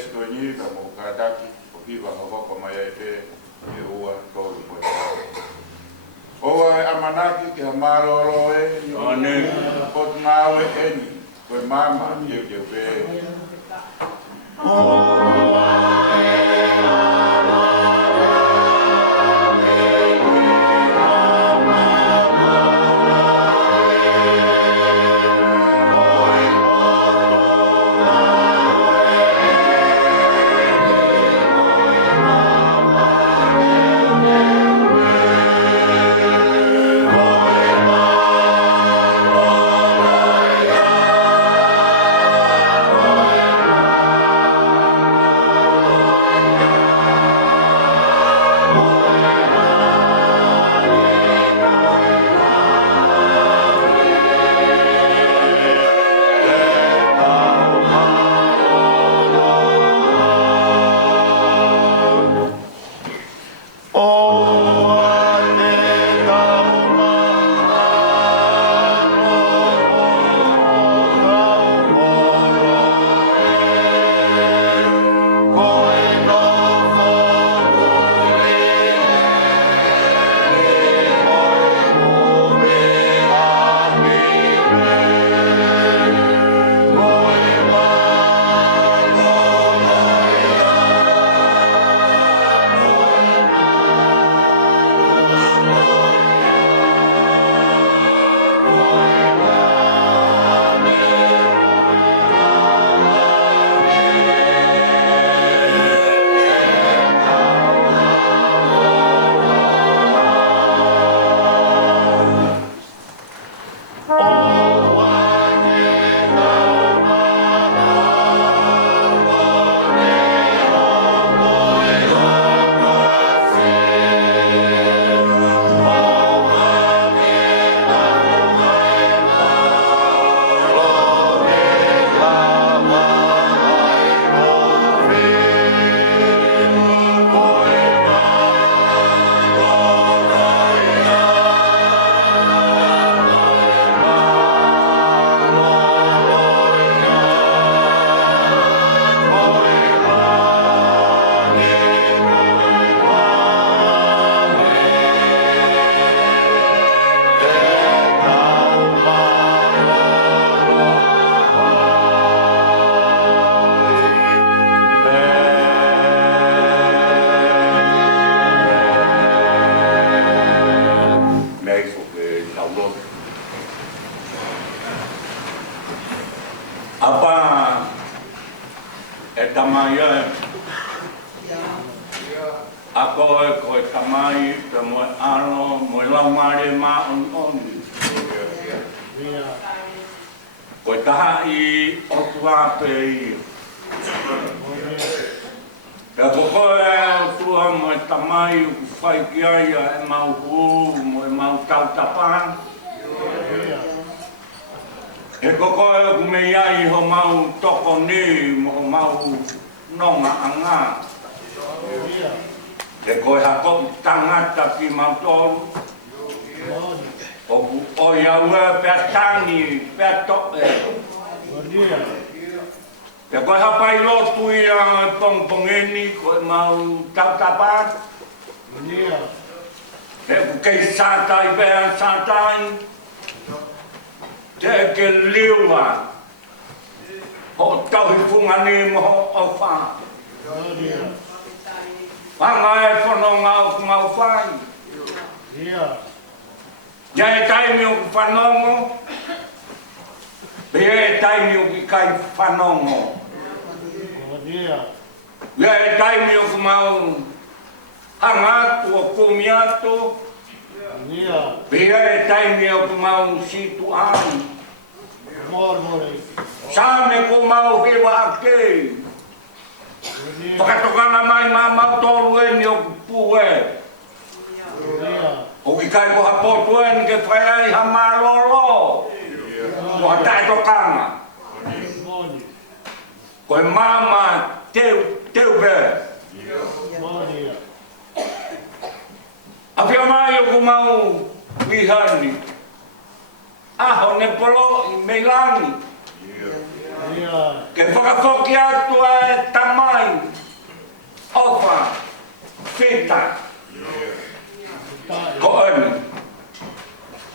sto ni ka mo ka daki o hiwa ho ko mai e e ua ko mo o amanaki ke maroro e ane pot nawe eni ko mama ye be Ke whakafoki atu e tamai, ofa, whita, ko anu.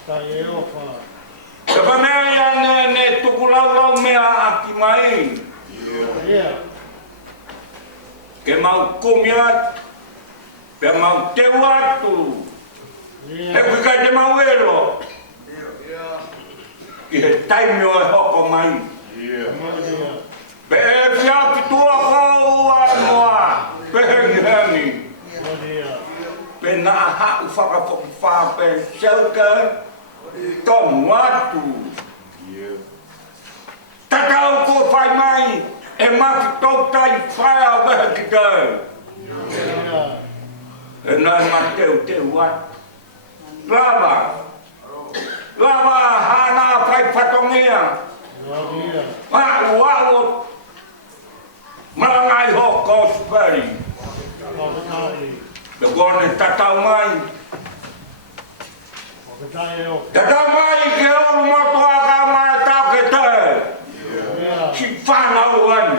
Ka whanea ia ne tukulau mea aki mai. Ke mau kumi atu, pe mau teu atu. E kukai te mau ero. Ki he taimio e hoko mai. Pe e whiapi tua kou a moa. Pe hengi. Pe na hau whakafoki whape selka. Tomu atu. Tatau ko whai mai. E maki tau tai whai a weha ki tau. E nai mateu teu atu. Lava hana whai whatongia. Wao marangai hoko spari. Te kone tatau mai. Tatau mai ke oru motoa ka mai tau ke te. Si whanau anu.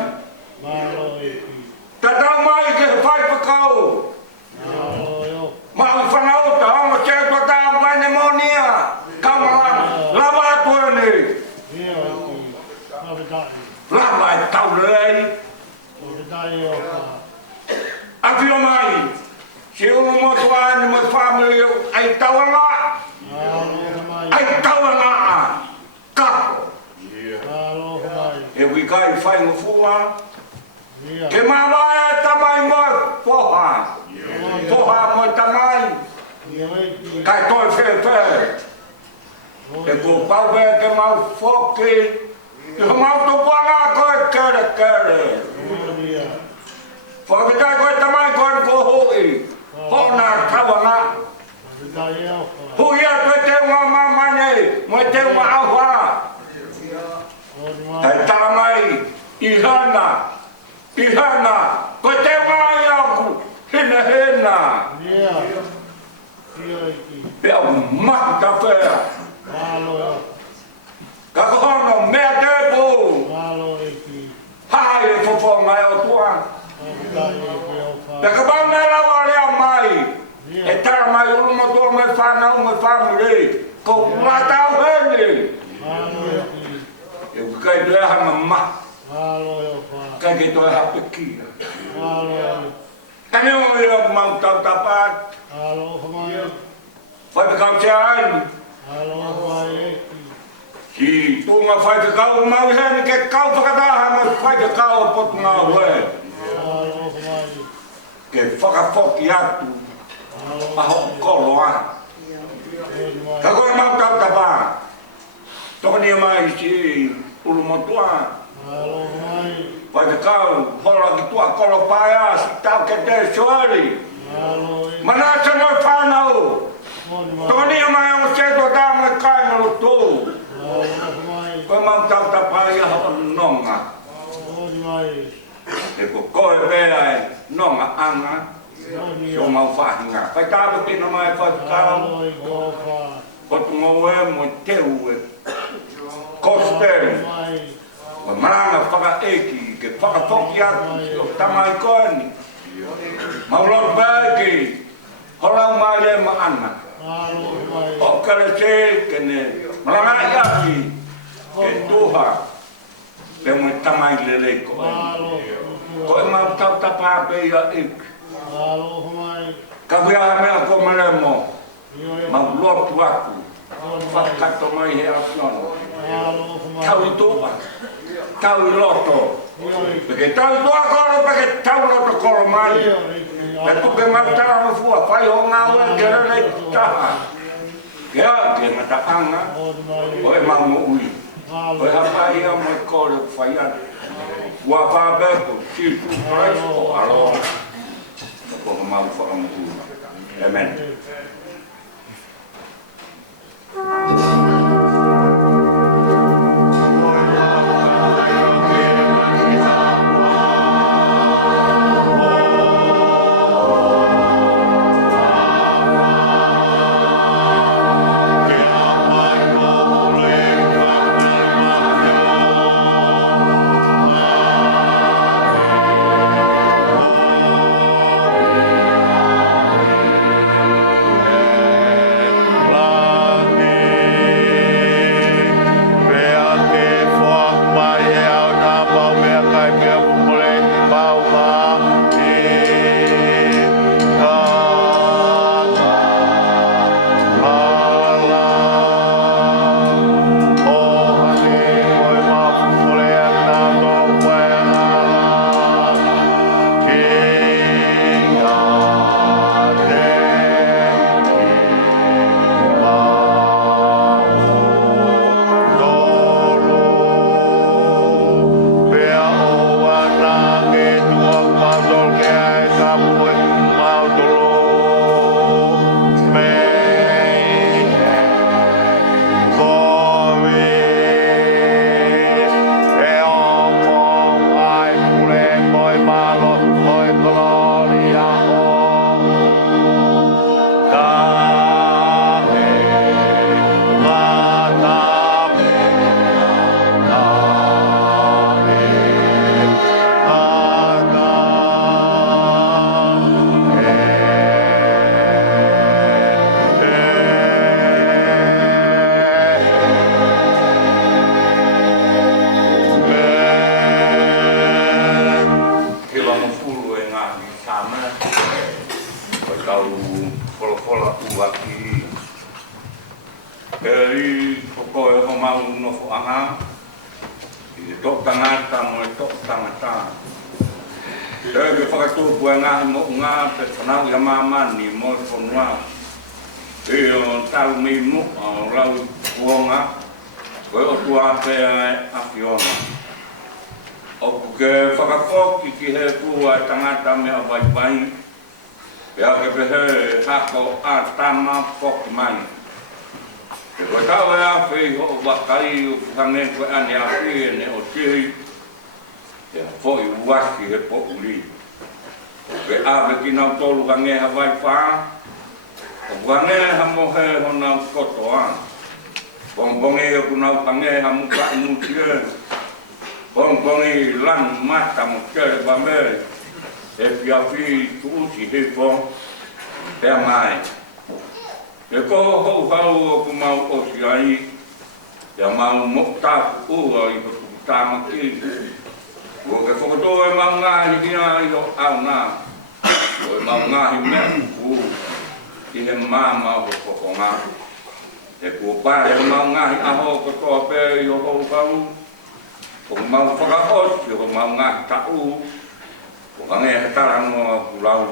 Tatau mai ke whai whakau. Mau whanau ta ongo che to ta panemonia. Kamarang lava atu ane. Lava e tau lei. Api o mai. Se o motoa ane mo family ai tau anga. Ai tau anga. Kako. E wikai whai ngofua. Ke mawai e tamai mo poha. Poha mo tamai. Kai toi whewhe. E ko pauwe ke mau whoki. Ke mau to wanga koe kere. Whakatai koe tamai koe ko hui. Hona tawanga. Hui a koe te unga mamane. Mo te unga auha. Hei taramai. Ihana. Koe te unga ai auku. Hina. Pe au mata whea. Ka kohono mea tepu. Hai e whawhonga e o tua. Pe ka bauna e lawa rea mai. E tara mai uru motua me whanau me whamure. Ko matau hene. E ukai dea hana ma. Kai ke toi hape kia. Kane o ea mau tau tapat. Whai pe kau te aini. Ki tunga whai te kau mau hene ke kau whakataha me whai te kau potu ngā ue. Ke whakafoki atu. Aho kolo a. Ka koe mau tau tapa. Toko ni mai si ulu motua. Whai te kau hola ki tua kolo paia si tau ke te soari. Manasa no whanau. Toko ni mai o seto tau me kai no tu. Koe mau tau tapai a hapa nonga. E ko koe pēa e nonga anga. So mau whahinga. Whai tāpa kina mai whai kau. Ko tungo e mo teu e. Kosteri. Wa maranga whaka eki. Ke whakapoki atu. O tamai koe ni. Maulot bēki. Holau mai e ma ana. O kare te kene. Maranga i aki. Ke tuha. Pe mo tamai lele koe. Koe mau tau tapape ia ik. Ka wea mea ko maremo. Mau lotu aku. Whakato mai he asiono. Tau i tupa. Tau i loto. Peke tau i tua koro, peke tau loto koro mai. Pe tuke mau tara fua. Whai ho ngā ue kere nei taha. Kea ke matapanga. Koe mau mo ui. Koe hapa ia mo i kore whai atu. Ua whabeko, sisu prais o aloha. Ko mau whakamutu. Amen. tau wholofola ua ki Eri koko e ho mau no fo anga I to tangata mo e to tangata Eri whakatō puanga mo ngā pe whanau ia mamani mo e whanua E o tau mi mu o lau kuonga Koe o tua pe a Fiona O ke whakakoki ki he kua tangata me a vai E a ke pehe hako a tama poki mai E koe tau e a whi ho wakai o kuhange koe ane a whi ne o tihi E a fo I uaki he po uli O ke awe ki nau tolu hange ha vai wha O kuhange ha mohe ho nau koto a Bongbongi o kunau hange ha muka inutie Bongbongi lan mata mo kere ba me E pia whi tu usi he po Pea mai E ko hou hau o ku mau osi ai Ia mau moktapu ua I ko tuku tāma ki Ko ke whakato e mau ngahi hina I ho au nā Ko e mau ngahi mea ku I he māma o koko ngā E kua pāre e mau ngahi aho ko toa pē I ho hou hau Ko mau whakaosi o mau ngahi tau Ko hange he tarangoa ku lau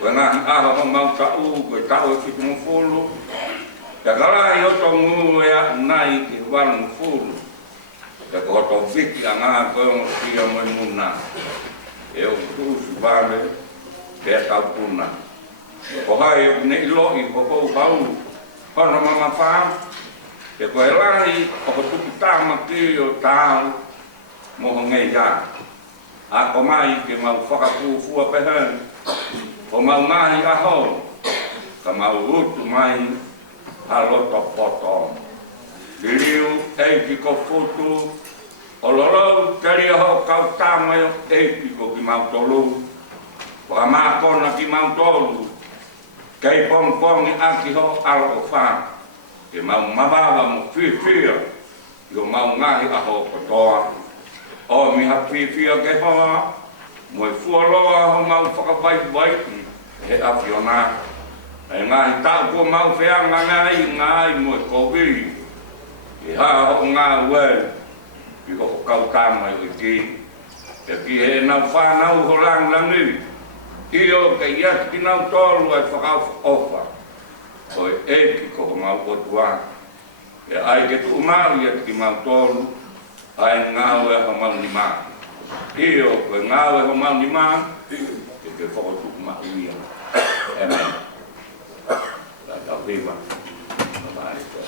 Koe ngahi aho ho mau tau, koe tau e ki tumo fulu. Ia karai hoto ngu e a nai ki walu fulu. Ia ko hoto viki a ngā koe o tia mo I muna. E o kutusi vale, ke a tau puna. Ko hai o ne ilo I ko kou hau, hono mama wha. E koe lai, o ko tuki tāma ki o tāu, moho ngei ia. A ko mai ke mau whakapūfua pehen. O mau ngahi aho, ka mau utu mai, haloto poto. Liliu, eiki ko futu, o lorou, teri aho kau tāmayo, eiki ko ki mau tolu. Waka mākona ki mau tolu, kei pongpongi aki ho alo o wha. Ke mau mawawa mo whiwhia, I o mau ngahi aho kotoa. O mi ha whiwhia ke hoa, mo e fualoa ho mau whakawaiwai he a Fiona. E ngahi tau ko mau whianga ngai mo e kowi. E ha ho ngā ue, I ho kau tāma I ki. E ki he nau whanau ho langlangi. I o ke iat ki nau tolu ai whakau ofa. Ko e eki ko ho mau otua. E ai ke tu mau iat ki mau tolu, ai ngā ue ho mau ni maa. I o koe ngāwe ho mau ni maa, ke whakotuku maa uia. Amen. La tau viva. Mamari koe.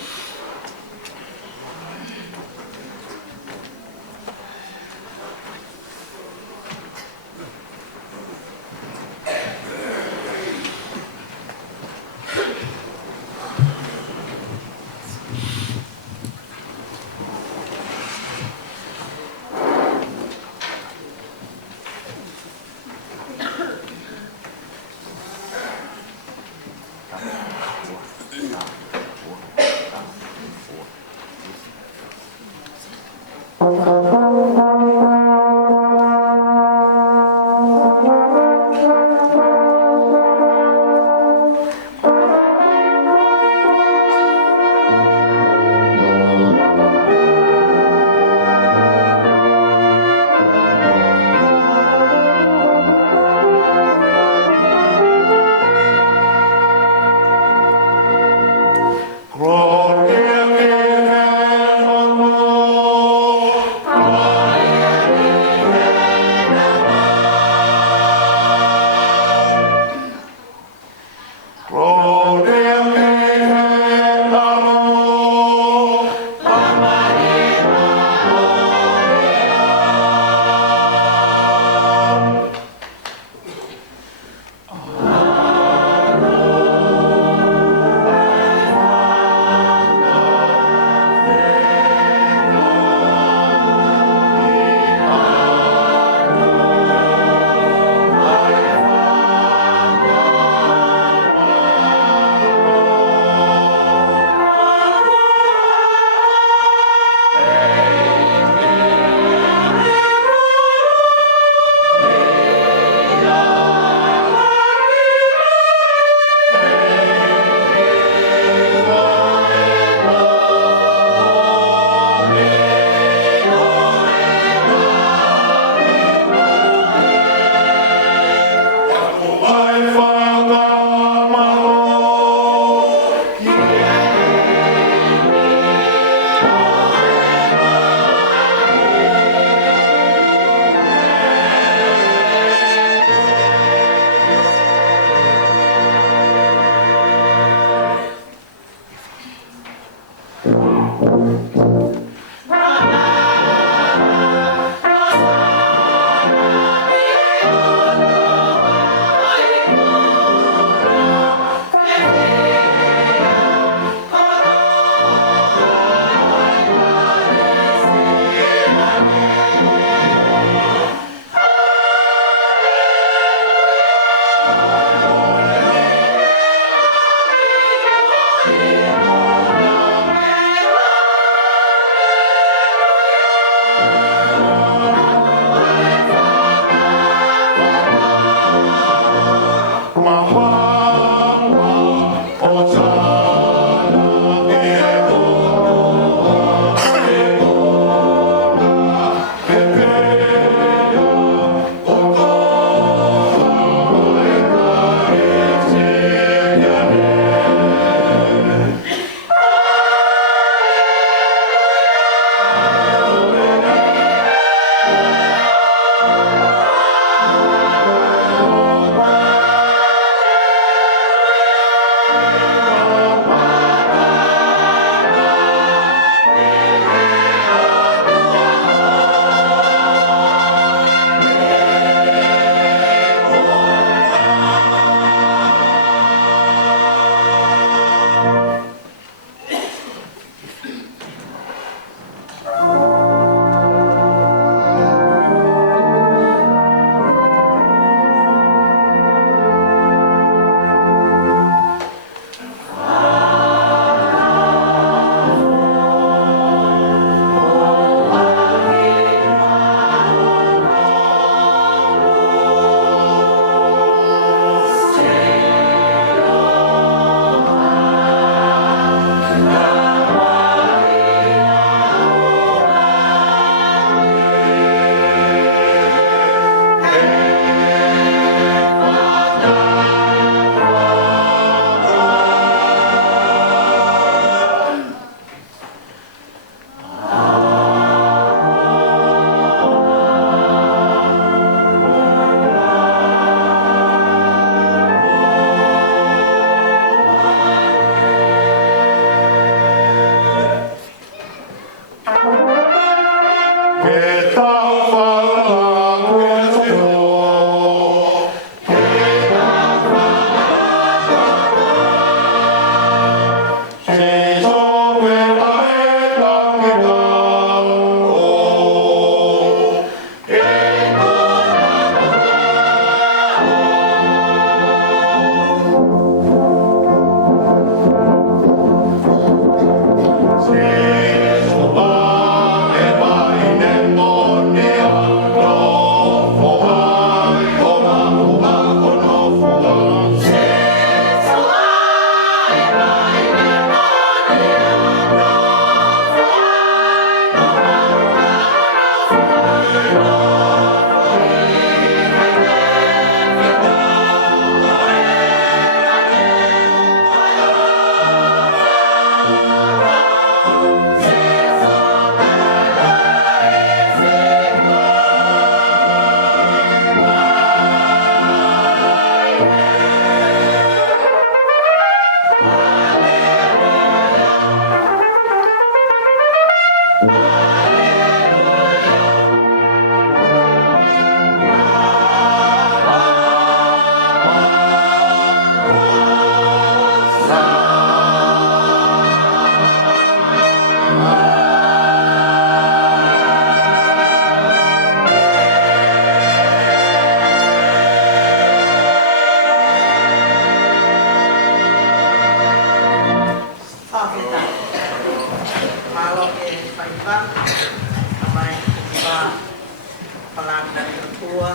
tua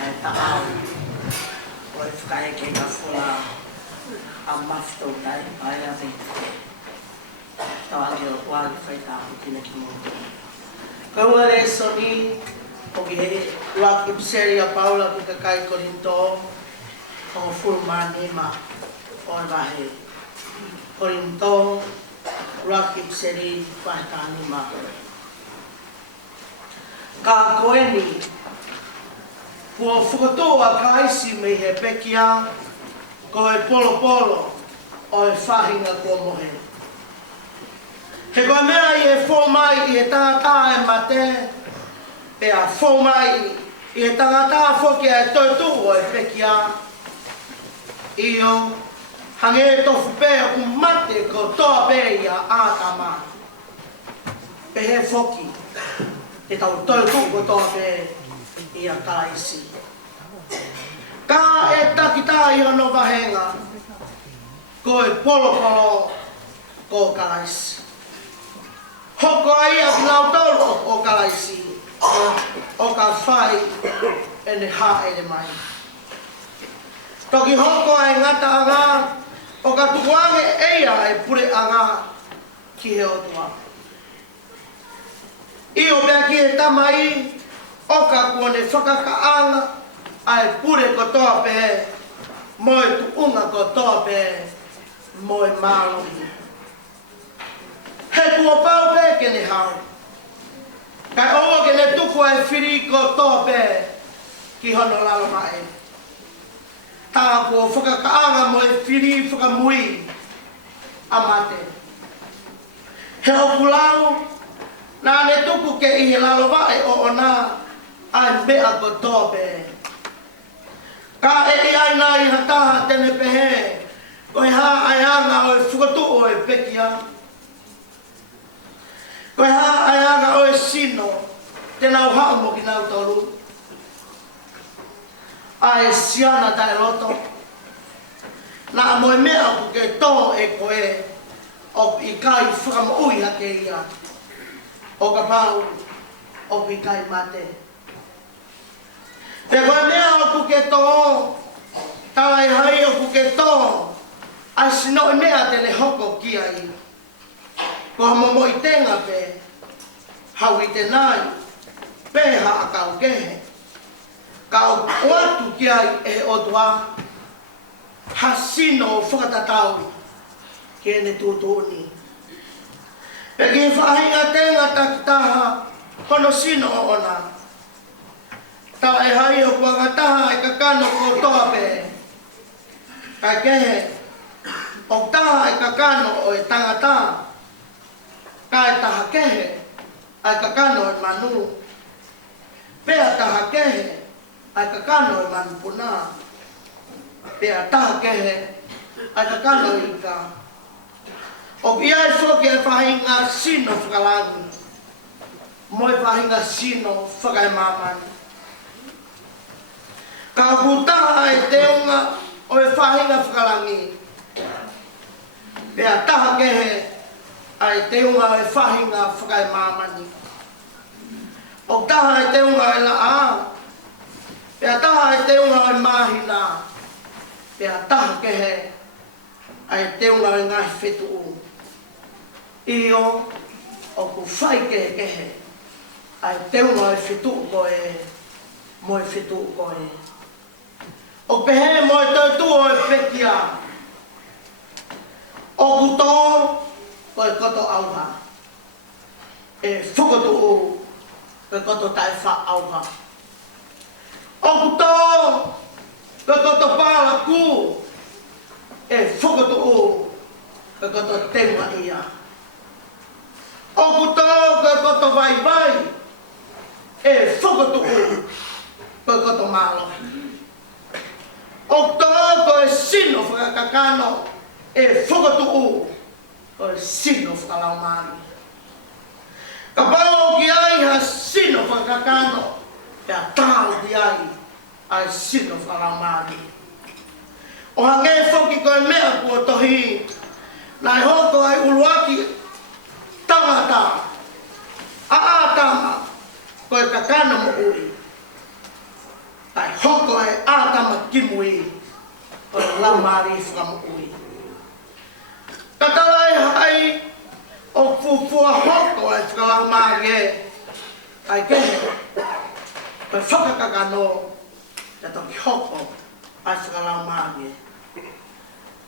ai ta'au o e whakai ke ka whula a mafto tai ai a te tau ange o wāli whaitahu tina ki mō kaua re so ni o ki he Rock Ipseri a Paula ki ka kai Korinto o fulmani ma o wahe Korinto Rock Ipseri whaitani ma ka koeni kua whakatoa ka isi me he pekia ko e polo polo o e whahinga kua mohe. He koe mea i e whomai i e tangata e mate e a whomai i e tangata whoki e toitu o e pekia io hange e tofu pēa ku mate ko toa pēa i a ātama pe he whoki e tau toitu ko toa pēa i a kaisi. Ka e takita i ano wahenga ko e polo polo ko kaisi. Hoko ai a kinau tolo o kaisi o ka whai e ne hae le mai. Toki hoko ai ngata anga o ka tukuange eia e pure anga ki he otua. I o bea ki e tamai o ka kuone whakakaanga ai pure ko toa pe mo e tuunga ko toa pe mo e mālohi. He kua pau pe ke ne hau. Kai oa ke ne tuku ai whiri ko toa pe ki hono lalo mai. Tā kua whakakaanga mo e whiri whakamui a mate. He oku lau nā ne tuku ke i he lalo mai o ona ai mea ko tope. Ka e ai nā i hataha tene pehe, ko e hā ai anga o e whukatu o e pekia. Ko e hā ai anga o e sino, te nau hao mo ki nau toru. A e siana ta e loto. Nā mo e mea ku ke tō e koe, o i kai whakamoui hake ia. O ka pau, o i kai mate. Te koe mea o kuke tō, tawa i hai o kuke tō, ai sino e mea tene hoko ki ai. Ko hamomo i tenga pe, hau i te nai, pe ha a kau kehe. Kau oatu ki ai e otua, ha sino o whakatatau, ki ene tūtūni. Pe ki whahinga tenga takitaha, hono sino o ona. Tawa e hai o kua ngataha e kakano ko toa pe. Kai kehe, o taha e kakano o e tangata. Kai taha kehe, ai kakano e manu. Pea taha kehe, ai kakano e manu puna. Pea taha kehe, ai kakano e ika. O ki ai whoki e whahinga sino whakalangi. Moi whahinga sino whakaimamani. Ka kutaha e teunga o e whahinga whakalangi. Pea taha kehe ai teunga o e whahinga whakaimamani. O taha e teunga e la a. Pea taha e teunga o e mahina. Pea taha kehe ai teunga o e ngai whetu. Io o ku whai kehe ai teunga o e whetu koe. Mo e whetu koe. O pehe mo e tautu o e pekia. O kuto o e koto auha. E whukotu o e koto taiwha auha. O kuto o e koto pāla ku. E whukotu o e koto tenga ia. O kuto o e koto vai vai. E whukotu o e koto mālohi. O tōko e sino whakakakano e whakatu o e sino whakalaumani. Ka pao ki ai ha sino whakakano e a tāu ki ai a sino whakalaumani. O hange whoki koe mea kua tohi nai hoko ai uluaki tangata a ātama koe kakano mo ui. hoko e ātama kimui o la mari whakamui. Katalai hai o fufua hoko e whakalau mari e ai kehe pe whakakakano te toki hoko ai whakalau mari e.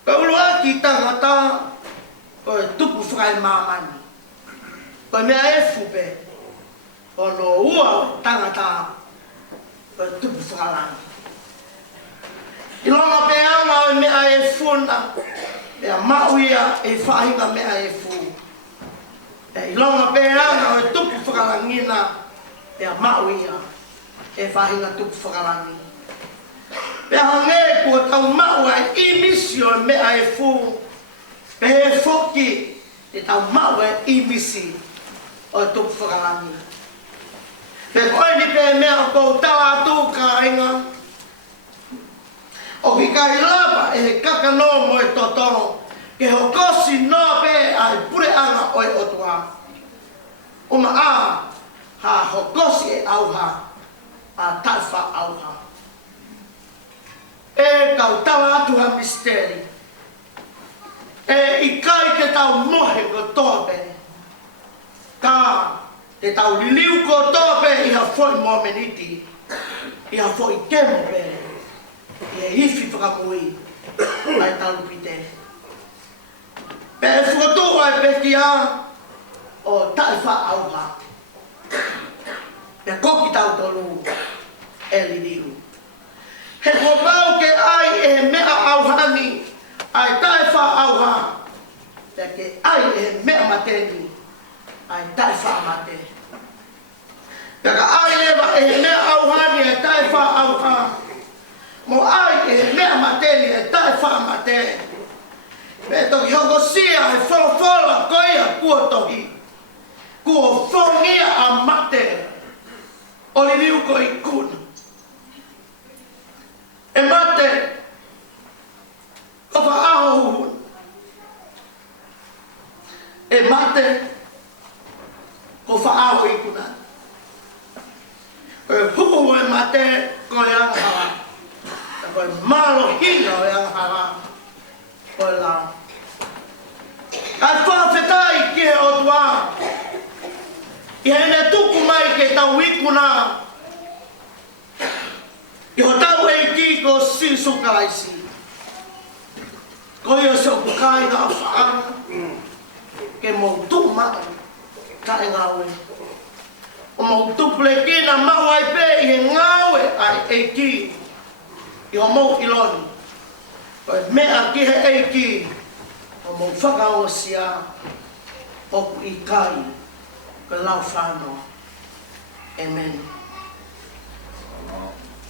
Ka ulua ki tangata ko e tupu whakai mamani. Ko mea e fupe o no ua tangata ko e tupu whakalani. I longa pe anga o mea e funa mea mauia e whahinga mea e fu. I longa pe anga o e tupu whakalangina mea mauia e whahinga tupu whakalangi. Pea hange kua tau maua i misi o mea e fu. Pe he foki te tau maua i misi o tupu whakalangi. Pe koe ni pe mea o kou tau atu ka inga. O ki kai lapa e he kakano mo e totono. Ke ho kosi no pe ai pure anga o e otua. O ma a ha ho kosi e auha a taifa auha. E kau tau atu ha misteri. E i kai te tau mohe ko tope. Ka te tau liliu ko tope i ha foi momeniti. I ha foi kemo pe. I e hifi whakamui. Ai talu pite. Pe e whakatu ai peki a o taifa auha. Pe koki tau tolu e liliu. He kopau ke ai e mea auhani. Ai taifa auha. Te ke ai e mea mateni. Ai taifa mate. Peka ai lewa e mea auhani e taifa auha. Mo ai e mea mateni e taifa mate. Me toki hoko sia e wholofola koia kua tohi. Kua whongia a mate. Oli liuko i kuna. E mate. Ko wha aho huhun. E mate. Ko wha aho i kuna. E huhu e mate ko e angahara. E ko e malo hina o e angahara. Ko e la. Ai whawhetai ki he otua. I hene tuku mai ke tau ikuna. I ho tau e ki ko sisu kalaisi. Ko i o se o kukai ngā whaanga. Ke mou tuku mai. Ka e ngāwe. O mou tupule kina mau ai pe i he ngāwe ai e ki. I ho mou iloni. Ko e mea ki he e ki. O mou whakao sia. Oku i kai. Ko lau whānoa. Amen.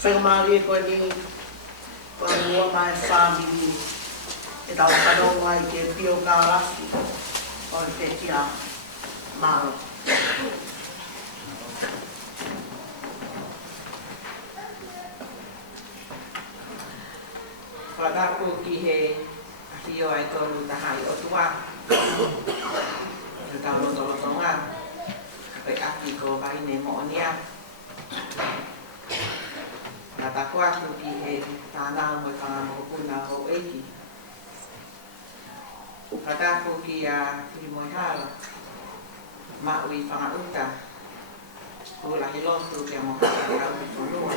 Whakamari e koe ni. Ko e mua mai whāmini. E tau whanonga i ke pio kā rafi. O e te kia maro. Whakako ki he ahio ai tonu tahai o tua. Te tau lotolotonga. Kapai aki ko vaine moonia. Natako atu ki he tānau mo whangamokupuna o eiki. Whakako ki a Timoihara. Maui whangauta. Kulahi lotu ki a mohaka ki au ki whanua.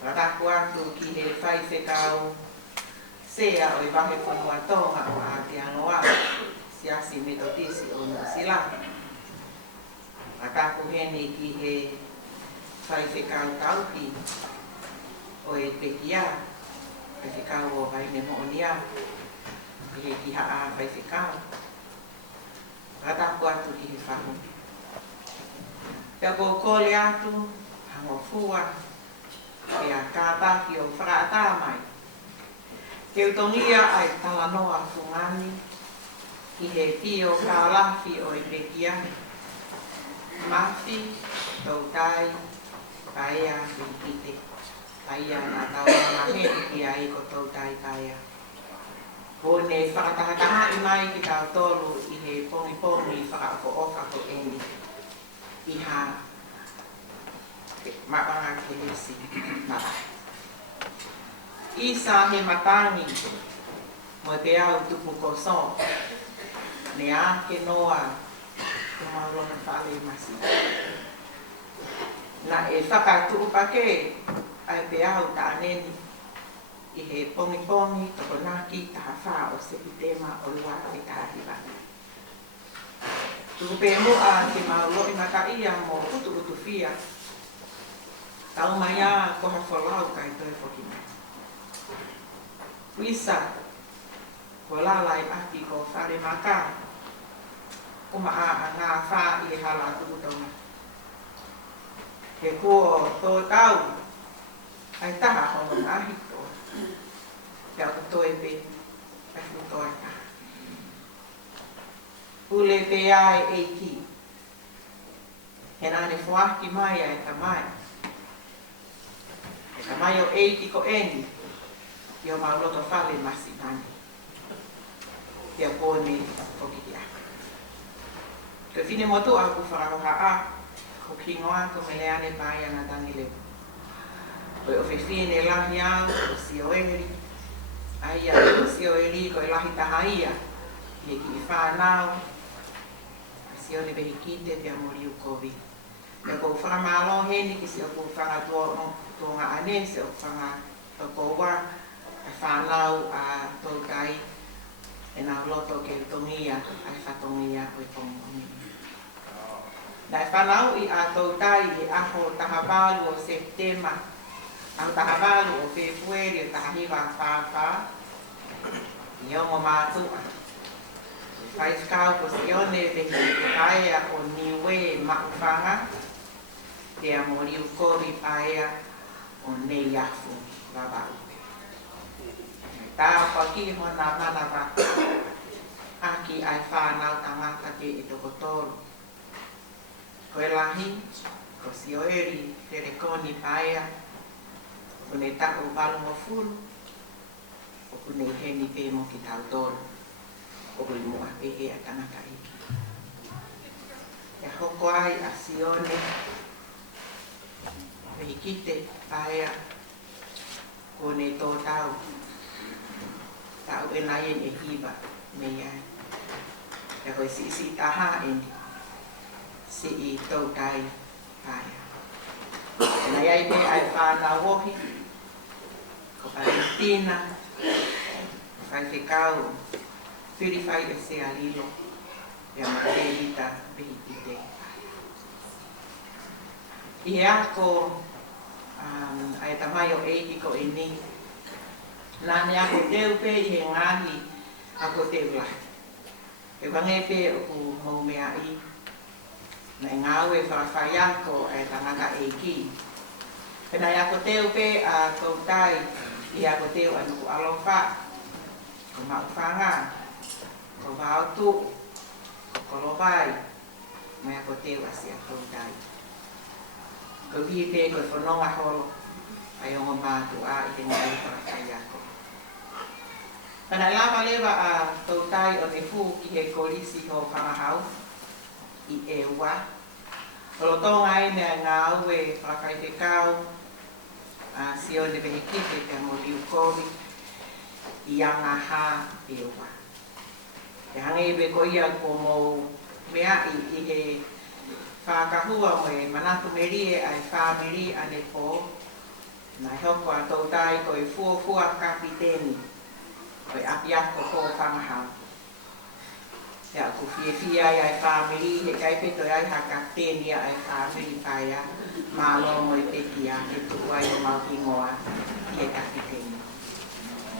Whakako atu ki he whaiwhekau sea o i wahe whanua tonga o Aotearoa. Siasi metodisi o New Zealand. Whakako hene ki he whaiwhekau tauki o e pekia. Whaiwhekau o vaine moonia. Ki he ki haa whaiwhekau. Whakako atu ki he whahu. Pea ko kole atu, hango fua. Pea kātaki o whakaata mai. Ke utongia ai talanoa fungani. Ki he tio kālafi o i pekia. Mafi, tautai, paea, whikite. Paea na tawana heni ki ai ko tautai paea. Hone whakatahataha i mai ki tau tolu i he pongi whakako oka ko eni. I ha maanga kelesi mara. Isa he matangi mo te au tupu koso ne a ke noa ke maurona whale masi. Na e whakaturu pake ai te au ta aneni i he pongi toko naki taha wha o se pitema o lua e taha hiwana. Tuku pe mua ke mauroi maka ia mo utu fia. Tau mai a koha whalau kai toi whokina. Wisa, ko lalai aki ko whare maka, o maa ngā wha i hala tukutonga. He kua tō tau, ai taha hono ngahi tō. Kia o toi pe, ai fu toi taha. Ule pe ai eiki. He nane fuaki mai ai tamai. He tamai o eiki ko eni. Yo mauloto whale masi mani. Kia pōne tokikia. Ko whine motu a ku whakaroha a, ko kingoa ko meleane pai ana tangi leo. Ko o whiwhine lahi au, ko sioeri. Aia ko sioeri ko lahi taha ia. He ki whanau. Sione behi kite pia mori ukovi. Kia ko whakamalo heni ki si o ku whakatonga ane, si o whakatokowa. Whanau a tōkai e nā loto ke tongia ai whatongia koe tongi. Nai whanau i a tōkai i aho tahawalu o Septema, au tahawalu o Februari o tahiwa whawha, i ongo mātua. Whaiskau ko sione pehi i paea o niwe mauwhanga, te a mori ukori paea o nei afu wabau. Tā whaki ho nā mana waka, aki ai whānau tangata te i toko tōru. Koe lahi, ko sioeri, tere koni paea, ko ne tako balungo fulu, o ko ne heni pe mo ki tau tōru, o ko i mua pehe a tangata iki. E hoko ai a sione, pehi kite paea, ko ne tō tau, tau e nai e hiwa mei ai. E hoi si taha eni, si i tau tai paia. E nai ai pe ai whānau wohi, ko Valentina, whai whikau, whiriwhai e se alilo, e ama te rita bihi ki te. I he ako, ai tamai o eiki ko e ni, nāne ako teu pe i he ngahi ako teu lahi. E wange pe o ku mau mea i. Nai ngāu e whawhai ako e tangata e ki. Penai ako teu pe a tautai i ako teu anu ku alofa. Ko mau whanga. Ko wautu. Ko lovai. Mai ako teu asi a tautai. Ko hi pe ko whanonga horo. Ai ongo mātu a i te ngai whawhai ako. Pana lama lewa a tautai o ne fu ki he kolisi ho whamahau i e ua. O lo tonga e mea ngā ue whakai te kau a sio ne behi kipe te mo liu kovi i anga ha e ua. E hange ebe ko ia ko mou mea i he whakahua mo e manatu merie ai whamiri ane po. Nai hoko a tautai ko e fuafua kapiteni. Koe api ako ko whamahau. Ia ku whiawhia ai whamiri, he kaipeto ai haka tēnia ai whamiri whaia, mālo mo i pekia, he tuku ai o maukingoa, i he kapi tēni.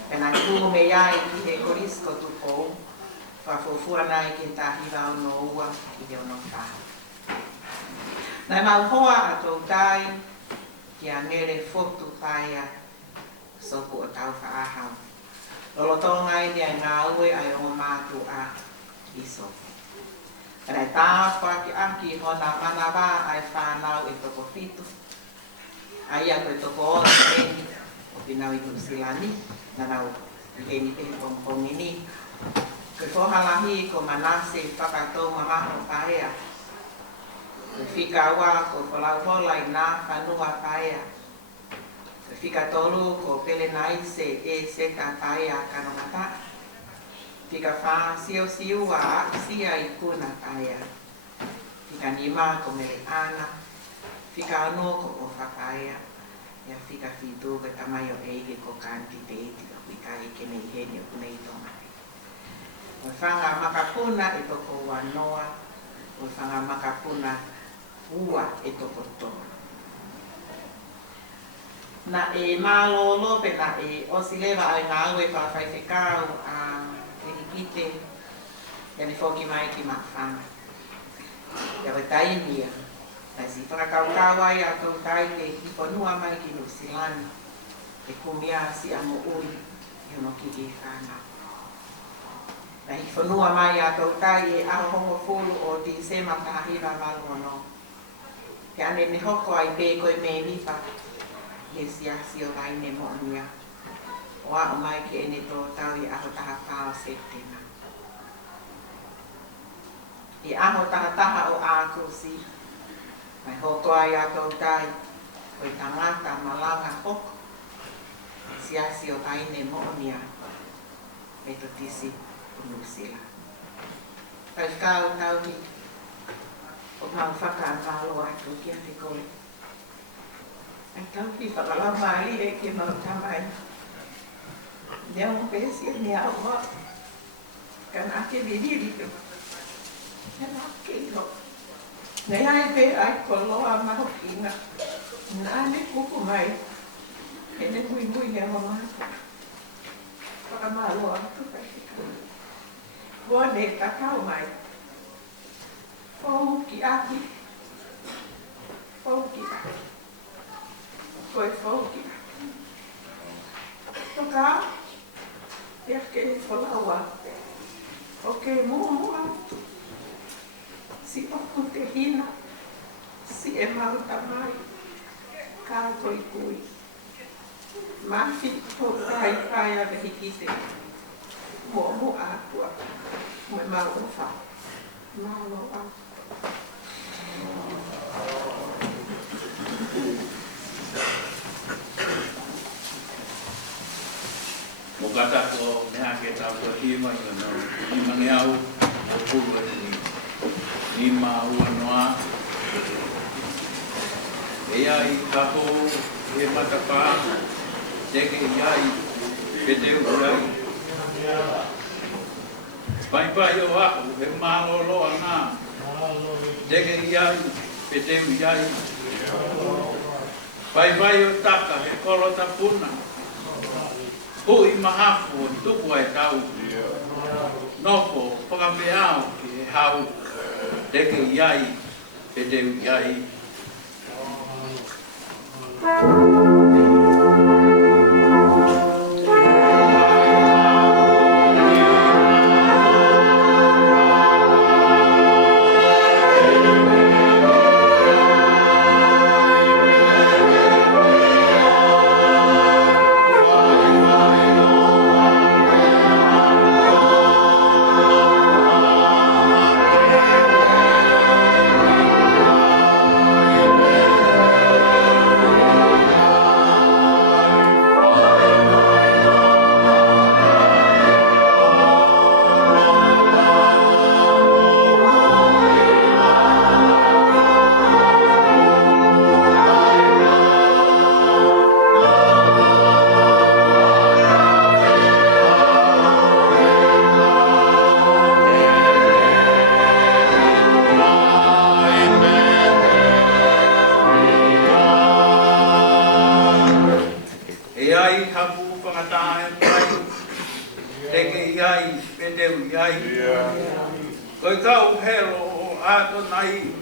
Pena kū me iai ki he korisko tuko, whafofua nai ki tahiwa o no ua, ki he o no whaha. Nai mau hoa a tō tai, ki a mere fotu whaia, soku o tau whaahau. Lolo tonga i ni ai ngā ue ai o mātu a iso. Kanai tā whaki aki hona mana wā ai whānau e toko whitu. Ai ako e toko ora heni o pinau i Tusilani, nanau i heni pehi pongpongi ni. Koe whohalahi ko manase whakatou mamaho paea. Fika wa ko whalau hola I nā whanua paia. Fika tolu ko pele nai se se ta paia kanongata. Fika wha siu wa sia I kuna paia. Fika nima ko me ana. Fika ano ko o whakaia. Ia fika fitu ka tamayo eike ko kanti te iti ka wika ike nei heni o kunei tonga. O whanga makapuna I toko wanoa. O whanga makapuna ua e toko tō. Na e mālolo pe na e osilewa ai ngā ue whawhaiwhekau a Erikite. Ia ni whoki mai ki mawhanga. Ia wai taimia. Na si whakakaukawai a kautai ke hiponua mai ki Nusilani. E kumia si amo ui i ono ki ki whanga. Na hiponua mai a kautai e aho hongo fulu o ti sema tahira maluano. Ke ane ne hoko ai pe koe me nipa. He siasi o rai ne mo anuia. O a o mai ke ene tō tau I aho taha pāo septema. I aho taha o ākusi. Mai hoko ai a tō tai. Koe tangata malanga hoko. Siasi o rai ne mo anuia. E to tisi unusila. Pai kau tau ni. O mau whakaamalo atu kia te koe. Ai tau ki whakalau mai e ke mau tamai. Nea mo pesi o ni aua. Kana ake viriri te. Kana ake ilo. Nea e pe ai koloa maho kina. Nā ne kuku mai. E ne mui hea mamata. Whakamalo atu kai tika. Kua ne kakao mai. Fauki aki. Fauki aki. Koe fauki aki. Toka. Ia ke whalaua. O ke mua. Si oku te hina. Si e mauta mai. Ka koi kui. Mafi o kai kai a hikite. Mo atua. Mo mau fa. Mau a. Mo kata ko mea ke tau ko hima I no I mangi au o pulu ni ma ua noa e ai kapo e matapa teke iai ke te urai pai o aku e malolo ana teke iai ke te iai pai o taka e kolo tapuna Hui mahafu tuku ai tau. Nopo whakapeao ki hau. Teke iai, te teu iai. Koe kau hero o ato nai,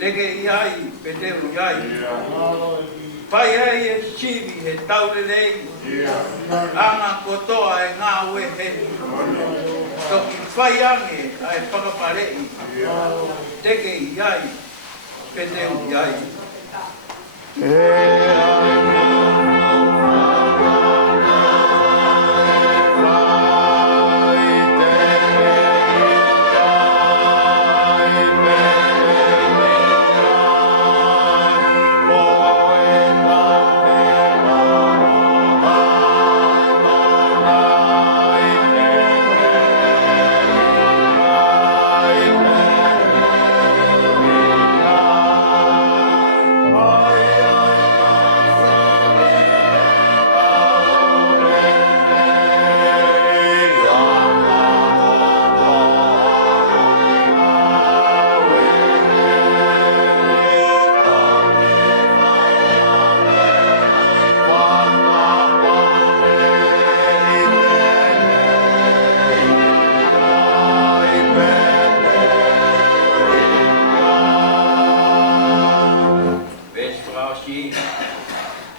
leke iai, peteu iai. Pai hei e chivi he taure nei, anga kotoa e ngā ue he. Toki whai ange ai whakaparei, teke iai, peteu iai.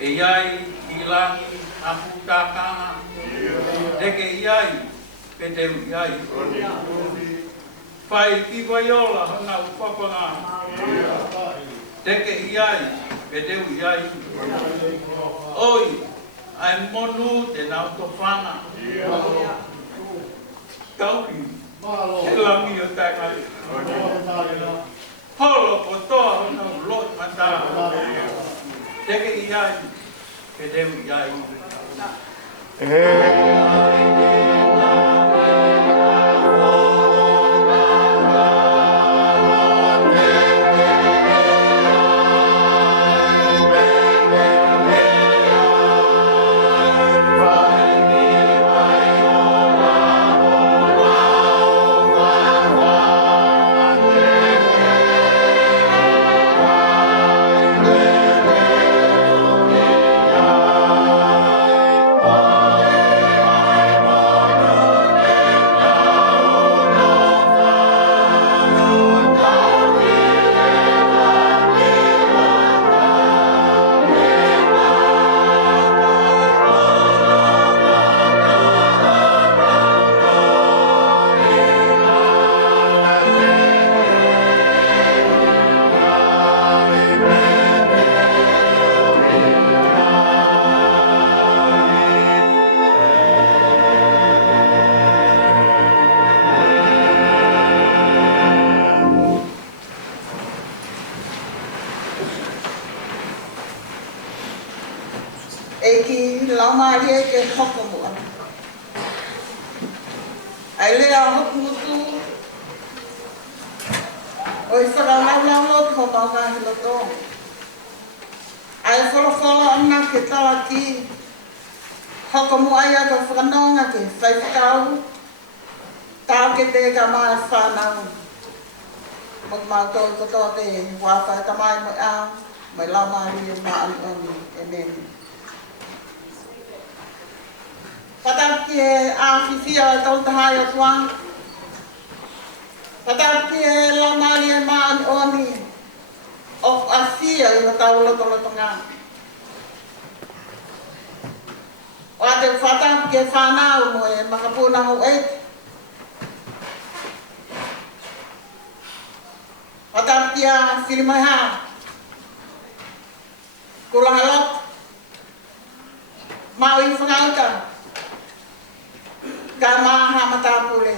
e iai i langi a putakanga. Teke iai, pe teu iai. Whai ki waiola hana upapanga. Teke iai, pe teu iai. Oi, ai monu te nau tofanga. Tauki, he langi o tangai. Holo po toa hana lot mata. Teke iai, pe teu iai. Eki lama ye ke hoko mua. Ai lea hoku mutu. Oi whakalau lo ko mauka hiloto. Ai wholo ana ke tawa ki. Hoko mua ia ka whakanonga ke whaifakau. Tau ke te ka mai whanau. Mok mātou koto te wāwhai ka mai mo au. Mai lama ye maani oni e neni. Patau ki e āwhiwhia e tau tahai o tuang. Patau ki e laumari e maani oni o awhia i wa tau loto ngā. O ate whatau ki e whanau mo e makapuna hau eit. Patau ki a whirimaiha. Kulahalok. Mau i whangauta. Ka maha matapule.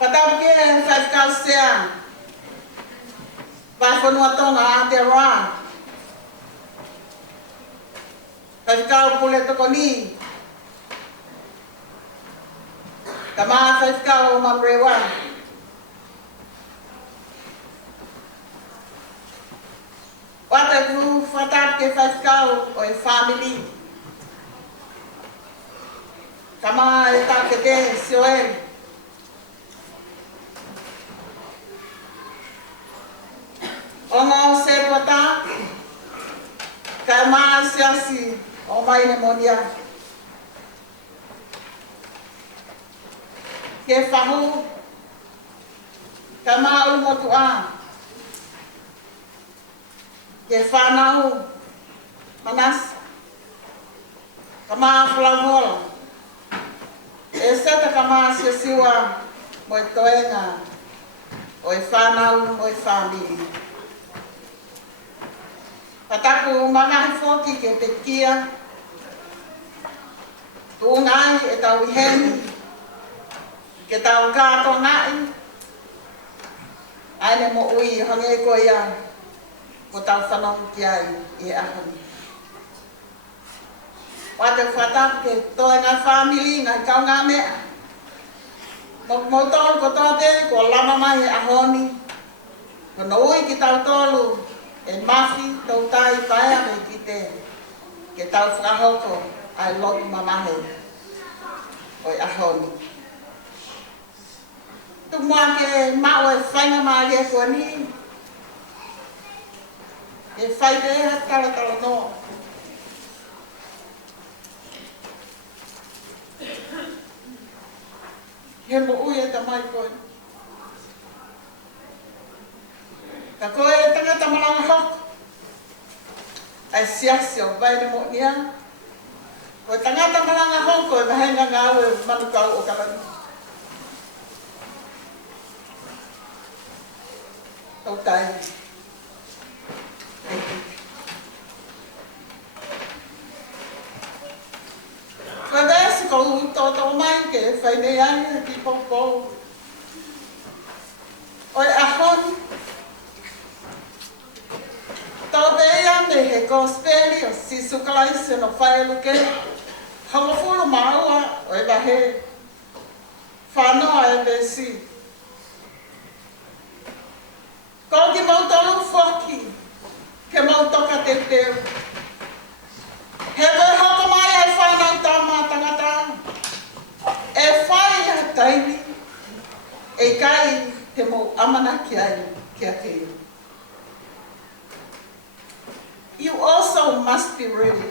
Patau ki e whaikau sea. Vai whanua tonga a te roa. Whaikau pule toko ni. Ka maha whaikau o mamrewa. Wata ku whatau ki whaikau o e family. Kama e takete sioel. Ongo se pota. Kama siasi o mai nemonia. Ke fahu. Kama ulmotua. Ke whanau. Manas. Kama flamol. E seta ka maa siwa mo i toenga o i whanau o i whamiri. Pataku mangahi whoki ke te kia. Tūngai e tau i heni. Ke tau kāto ngai. Aine mo ui hange ko ia. Ko tau whanau ki ai i ahani. Wate whatau ke toi ngā whamili, ngā kau ngā mea. Mok motol ko tote, ko lama mai e ahoni. Ko no ui ki tau tolu, e mafi, tau tai paia me ki te. Ke tau whakahoko, ai lotu mamahe. O e ahoni. Tu mua ke mao e whainga maa lia kua ni. E whaite e hat kala no. He mo ui e tamai koe. Ka koe e tangata malanga hok. ai siasi o vai de mo nia. Ko tangata malanga hoko e mahenga ngā ue manukau o kalani. Tau tai. Ko vesi ko tō mai ke whai nei ai ki popo. Oi ahon. Tō beia me he gospeli o sisu kalaisi no whai luke. Hangafuru maua o e lahe. Whanoa e vesi. Ko ki mau tolu whoki, ke mau toka te teo. He koe hoko mai ai whanau tā mā tangata. E whai a taini, e kai te mau amana ki ai ki a kei. You also must be ready.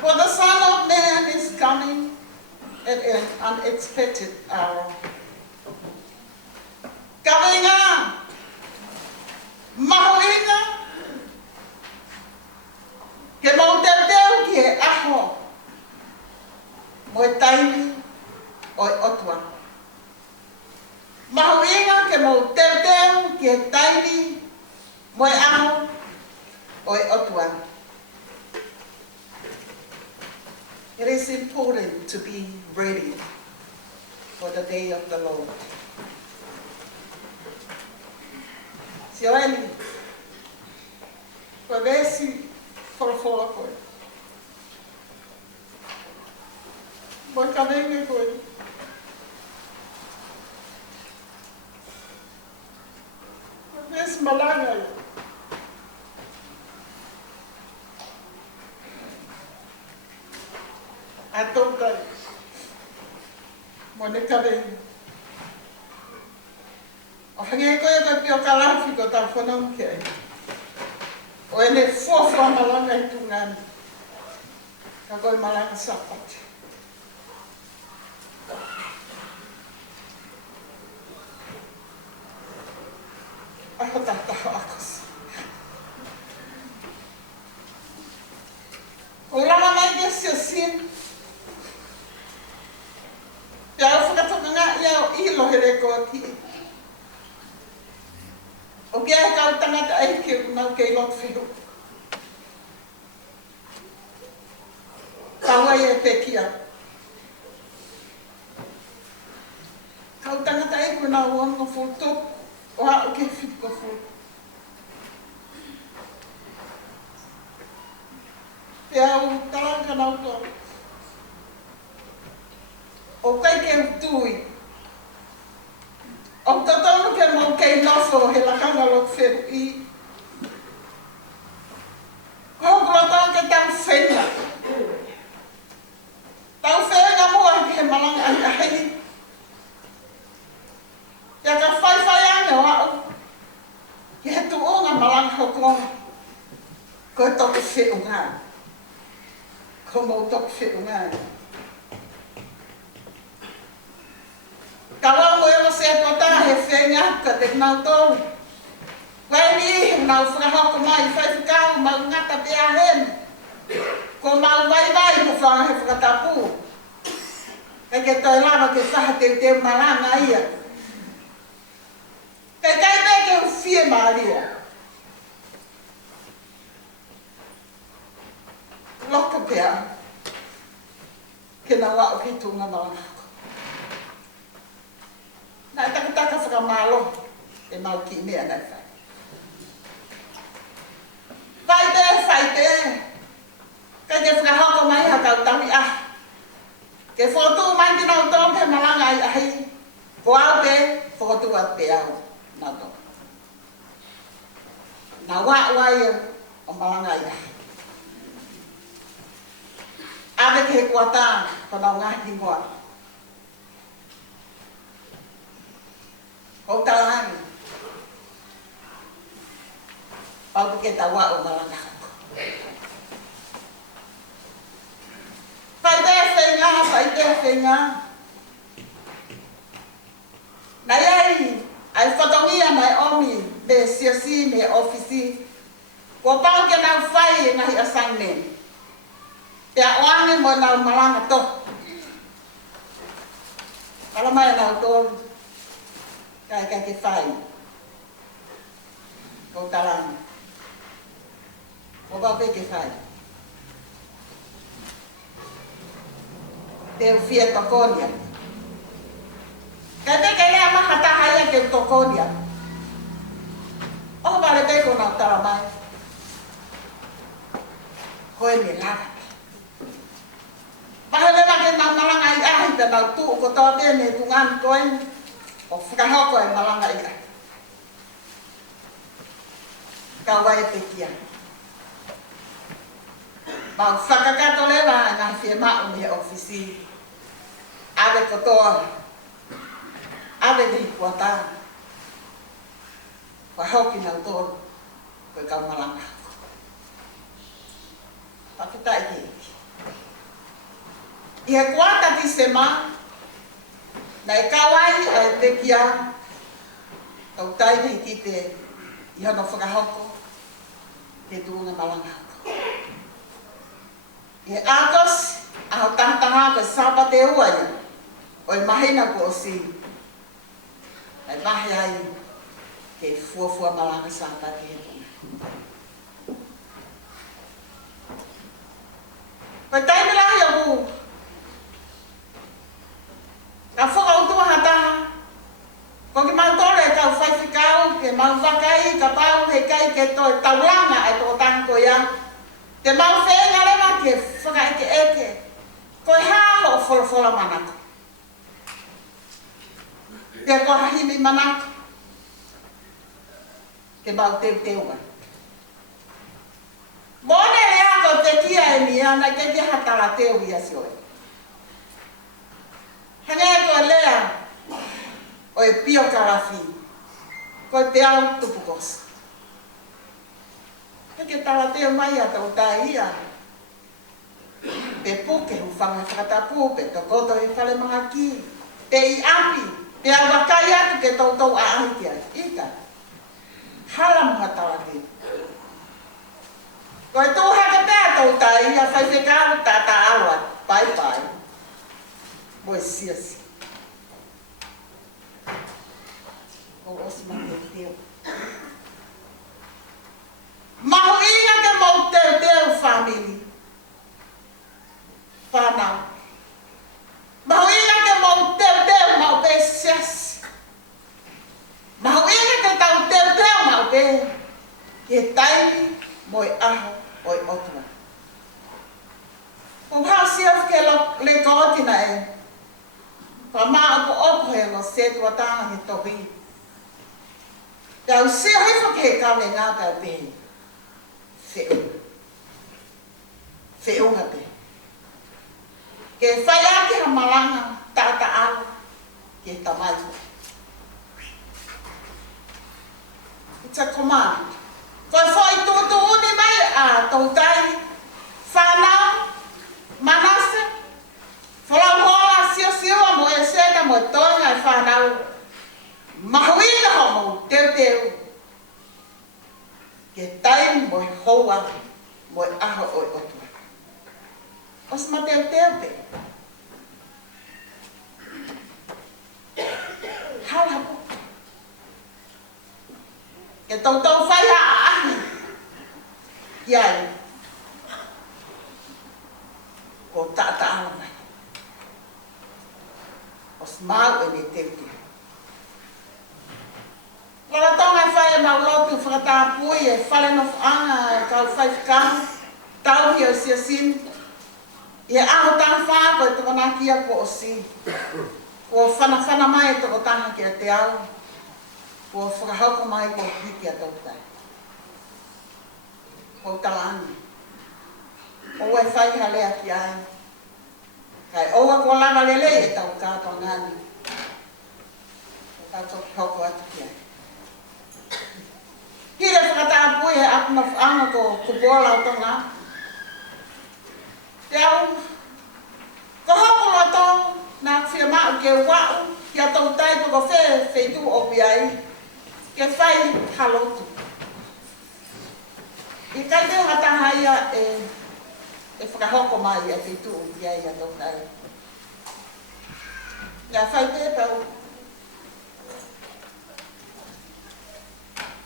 For the Son of Man is coming at an unexpected hour. Kawenga, mahoinga, ke mau te teo ki e aho, mo e taini o e otua. Mahoinga ke mau te teo ki e taini mo e aho o e otua. It is important to be ready for the day of the Lord. Joeli, kwa vesi folofola koe. Moi ka vengi koe. Kwa vesi malanga ia. A tōtai. Mo ne ka vengi. O hange koe ka pio kalafi ko tā whanau ke ai. O e ne fuafua malanga i tungani. Ka koe malanga sapati. Aho tātaho akos. O rama mai ke sio sin. Pia au whakatoka ngā ia o ilo here ko ki. O kia e kau tangata ai ke unau kei lot whiu. Kaua e pekia. Kau tangata ai ku nau ongo futu o hao ke whiko futu. Te au talanga nau tō. O kai ke utui. O tatonu ke mau kei nofo he lakanga lok whiu I. Hokura tau ke tau whenga. Tau whenga mua ki he malanga ai ahi. Ia ka whai ane o au. Ki he tu onga malanga hokonga. Ko e toku whiu ngā. Ko mau toku whiu ngā. Ka wau e o se kota he whenga ka te nau tōu. Wai ni he nau whakahoko mai whai whikau mau ngata te ahen. Ko mau vai mo whanga he whakatapu. E ke toi lava ke whaha te malanga ia. Ke kai me ke u whie maaria. Loka pea. Ke na wao ke tunga malanga. Nā takataka whakamalo e mau ki mea nei whai. Whai te. Kai te whakahoko mai ha kau tawi Ke whotu mai ki nau tōng he malanga I ahi. Ko au pe, whotu at pe au nau tōng. Nā wai o malanga I ahi. Ave ke he kuata, ko nau ngahi ngoa. O tāhani. Pau ke tawa o malanga. Whai te whenga. Nai ai whatongia mai omi, me siasi, me ofisi. Ko pau ke nau whai ngahi asang ne. Te a oange mo nau malanga to. Kala mai nau tōru. Kai ke whai. Ko talang. Ko pau ke whai. Te ufia tokonia. Kai te lea maha tahaya ke tokonia. O vale te ko nau tala mai. Koe me lava. Pahale wake nau malanga i ahi te nau tuu ko tō tēne tungan koe. O whakahoko e malanga i ahi. Ka wai te kia. Mau whakakato lewa ngā whia mau me ofisi. Ave kotoa. Ave di kuata. Wahoki nau tōru. Koe kau malanga. Pakitai ki. Ia kuata ti sema. Na e kawai a te kia. Tau taini ki te ihano whakahoko. Te tuunga malanga. Ia atos. Aho tantaha ko sapa te uai. O i mahina ko o si. Ai mahi ai. Ke fuafua malanga sapa te he. Pai taimi lahi o mu. Ka whakautua hataha. Ko ki mau tore kau whaiwhikau, ke mau wakai, ka pau he kai ke toi taulanga ai tō tango ia. Te mau whenga lewa ke whakaike eke. Ko i haho o wholawhola manako. Te ko hahimi manako. Ke mau teu. Mone rea ko te kia e mia na ke kia hatala teo ia si oe. Hane ko lea o e pio karafi. Ko e te au tupukos. Ke tala teo mai a tau tai ia. Pe puke hu whanga whakatapu, pe tokoto i whale maha ki. Pe i api, pe awakai atu ke tau a ahitia. Ika. Hala mga tala teo. Ko e tūha ke pēr tau tai, ia whaiwhekau tata awa, pai. Mo e siasi. O osima te teo. Mahu inga ke mau teu family. Whanau. Mahu inga ke mau teu mau pe siasi. Mahu inga ke tau teu mau pe. Ke taimi mo e aho. Oi otua. O hasiaf ke le kootina e. Pa maa ko opo he no se tua tanga he tohi. Tau se haifa ke kame ngā tau pe. Whiunga pe. Ke whaia ki ha malanga tata au ke tamai. It's a command. Koe whai tūtu uni mai a tau tai, whanau, manase, whalamora sio mo e sena mo toinga e whanau, mahuina ho mo teu. Ke tai mo e hoa, mo e aho o e otua. Os ma teu pe. Halapo. Ke tau whai a ahi. Iai. Ko tata ala mai. Os mau e ne teuti. Lora tonga whai e mau lotu whakatapui e whale no whaanga e kau whai whikau. Tau hi o siasin. I e aho tanga whaa ko e tukanaki a ko o si. Ko whana mai e toko tanga ki a te au. Ko whakahauka mai ko hiki a tautai. Ko talani. O e whai halea ki ai. Kai oa ko lava lele e tau kātua ngani. Ko tātou ki hoko atu ki ai. Hire whakatapui he apuna whaanga ko kupola o tonga. Te au. Ko hoko lo tau nā whia mau ke wau. Ki a tautai ko wheitu o piai. Ke whai halotu. I kai te hataha ia e whakahoko mai a te tuu ia ia tau tai. Ia whai te tau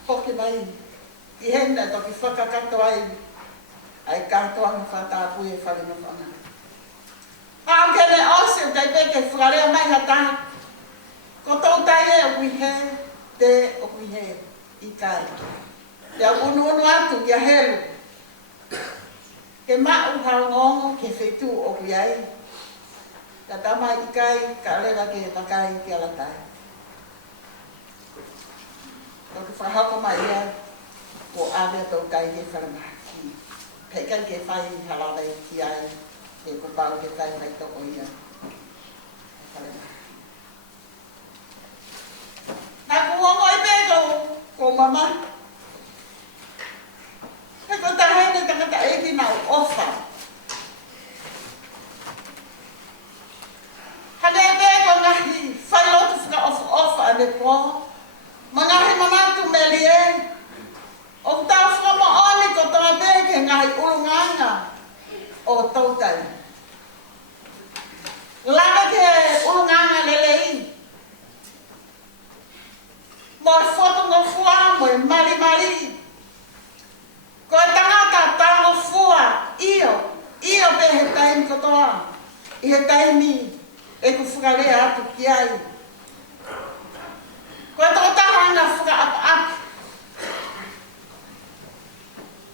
hoki mai i henda toki whakakato ai kātoa me whātāpui e whare no whanga. Au kene ose tai peke whakarea mai hataha. Ko tau tai e o kui he te o kui he i kai. Ia unu atu ia helu. Ke mau haongongo ke whetu o kui ai. Ka tama i kai ka alewa ke takai ki alatai. Toki whahako mai ia ko ave tau kai ke wharamaki. Pekai ke whai halawai ki ai. Ke kupau ke kai whai toko ia. Nā kuongo i pēko ko mama. He ko tahene tangata eki nā ofa. Hane e pēko ngahi whailotu whaka ofa ane po. Mangahi manatu meli e. O tau whama oni ko tonga pēke ngahi urunganga o tautai. Lama ke urunganga lelei. Mo foto ngo fua mo mari. Ko tangata tango fua io pe he taimi kotoa. I he taimi e ku whakalea atu ki ai. Ko tangata whaka apa.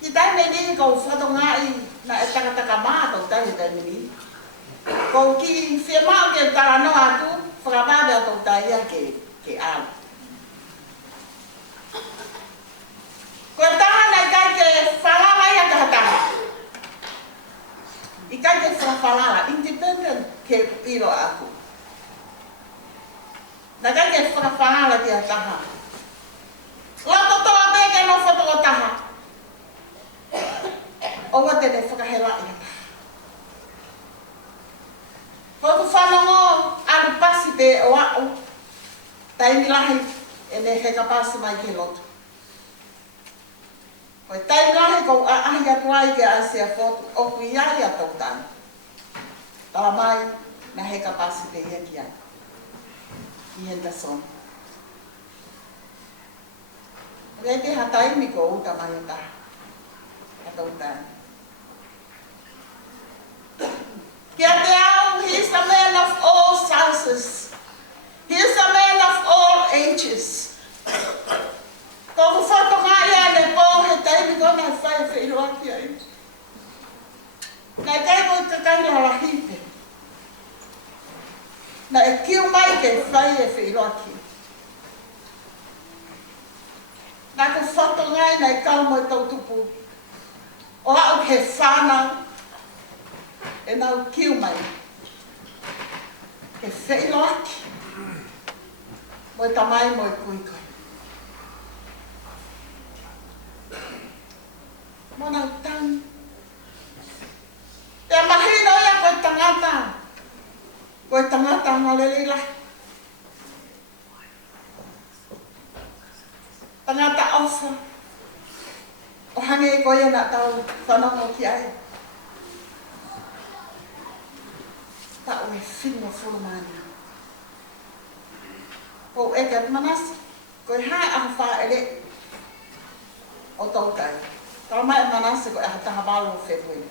Ki taimi ni ko foto ngai na e tangata ka maa tau taimi taimi ni. Ko ki whia maa ke tarano atu whakabada tau taia ke ala. Ko tahana i kai ke whalala ia ka hataha. I kai ke whalala, independent ke iro aku. Na kai ke whalala ki hataha. Lato toa peke no whato o taha. O wa tene whakahela i hataha. Ko tu whanongo alu pasi pe o au. Taimi lahi e ne heka pasi mai ke lotu. Ko tai ngahi ko ahi atuai ke asia foto o kui ai a tau tani. Tala mai na he kapasi pe ia ki ai. I henda son. Rei te hatai mi ko uta mai ata. A tau tani. Kia te au, he is a man of all sizes. He is a man of all ages. Ko ku whato mai a le pō he taimi kona he whai e whiro aki ai. Nai kai ko kakai la rahipe. Na e kiu mai ke whai e whiro aki. Na ku whato ngai na e kau mo tau tupu. O au ke whanau. E nau kiu mai. Ke whiro aki. Mo tamai mo e kui koi. Mona tang. E mahino ia koe tangata. Koe tangata ngalelila. Tangata ofa. O hange koe na tau whanongo ki ai. Ta ue whino fulumania. Ko eka manasi. Koe hae aha wha ele. O tau kai. Kalau mai manase ko hata habalo februari.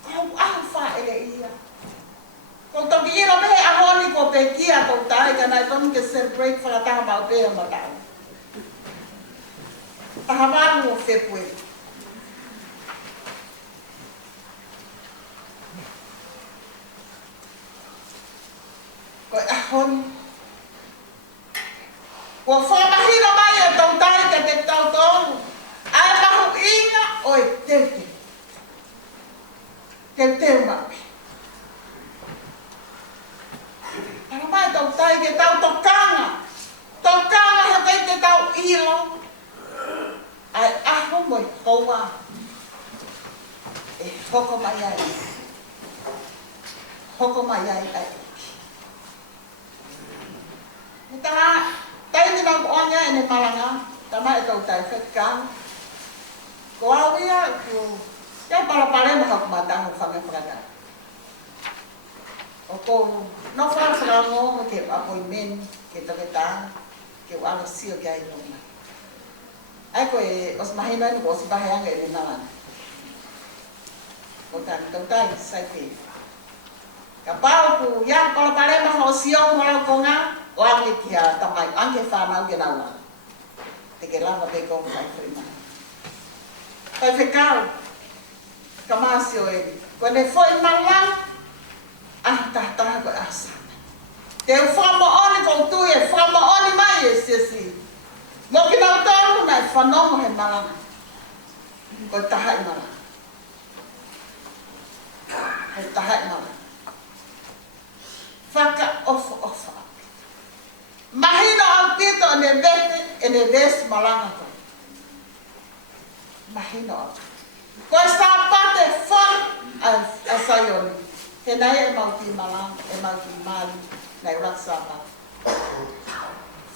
Kau fa ele ia. Ko to gira be ahoni ko pe kia to tai kana ton ke celebrate para ta ba be mata. Ta habalo februari. Ko ahon. Ko fa mahira mai to tai ke te tau tong. Ai mahu inga oi tete. Tete mapi. Para mai tau tai ke tau tokanga. Tokanga he kai te tau ilo. Ai aho moi hoa. E hoko mai ai. Hoko mai ai ai. Nita tai ni nang oanga ene malanga. Tama e tau tai whekang. Ko au ia ko ya pare ma hak mata ho fa me frada. O ko no fa ngo ke appointment ke ta ke wala sio ke ai no. Ai ko os mahina ni os bahaya ngai ni nalan. Ko tan tai sai pe. Kapau ku ya kalau pare ma ho sio mo ko nga o ake kia tamai anke fa na ke nawa. Te ke lava pe ko fa frima. Pai fekau. Kamasio ele. Quando foi malang ta ko asa. Te fama oni ko tu e fama oni mai esi. Mo ki na tonu na fanomo he malang. Ko tahai malang. He tahai malang. Faka off. Mahino ang pito ene veste malanga ko. Mahino. Ko sta parte fon a sayon. Kenai e mauti malang, e mauti mali, na raksa pa.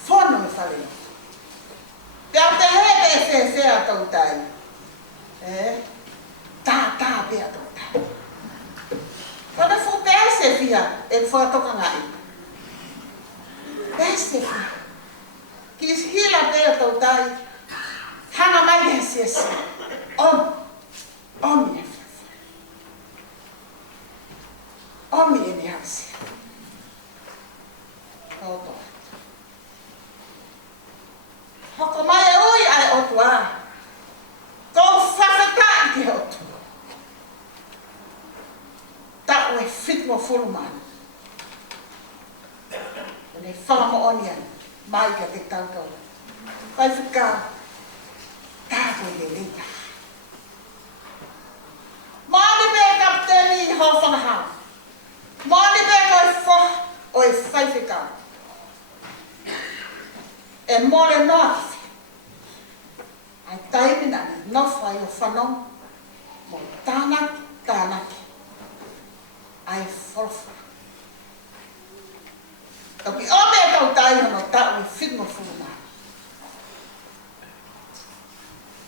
Fon no fale. Te hebe se a tautai. Ta be a tautai. Quando fu pese via, e fu a toca ngai. Pese via. Kis hila be a tautai. Hanga mai esi. Omi. Omi ni hasi. Toto. Hoko mai ui ai otua. Ko whakata ki otu. Ta ue fit mo fulman. Ne whama onian. Mai ka te tauto. Pai whika. Ta koe le leita. Mani me kapteni ho whangahau. Mani me koe wha o e whaiwhika. E more noa ki. Ai taimina ni no whai o whanong. Mo tānaki. Ai wholwha. Toki ome e tau tai hono tau i whitmo whuruma.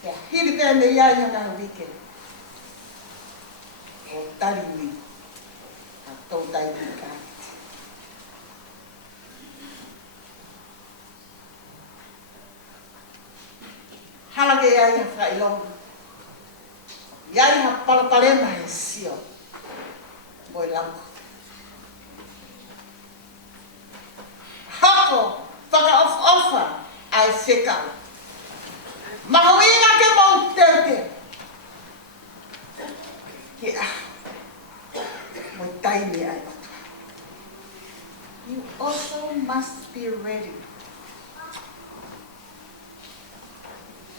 Ia hiri tēne iai hana wike. O tari mi. A tau tai mi kai. Halake iai ha whailonga. Iai ha palapalema he sio. Moi lango. Hako, whaka ofa ai whekau. Mahuinga ke mau teute. Ke moi taimi ai watu. You also must be ready.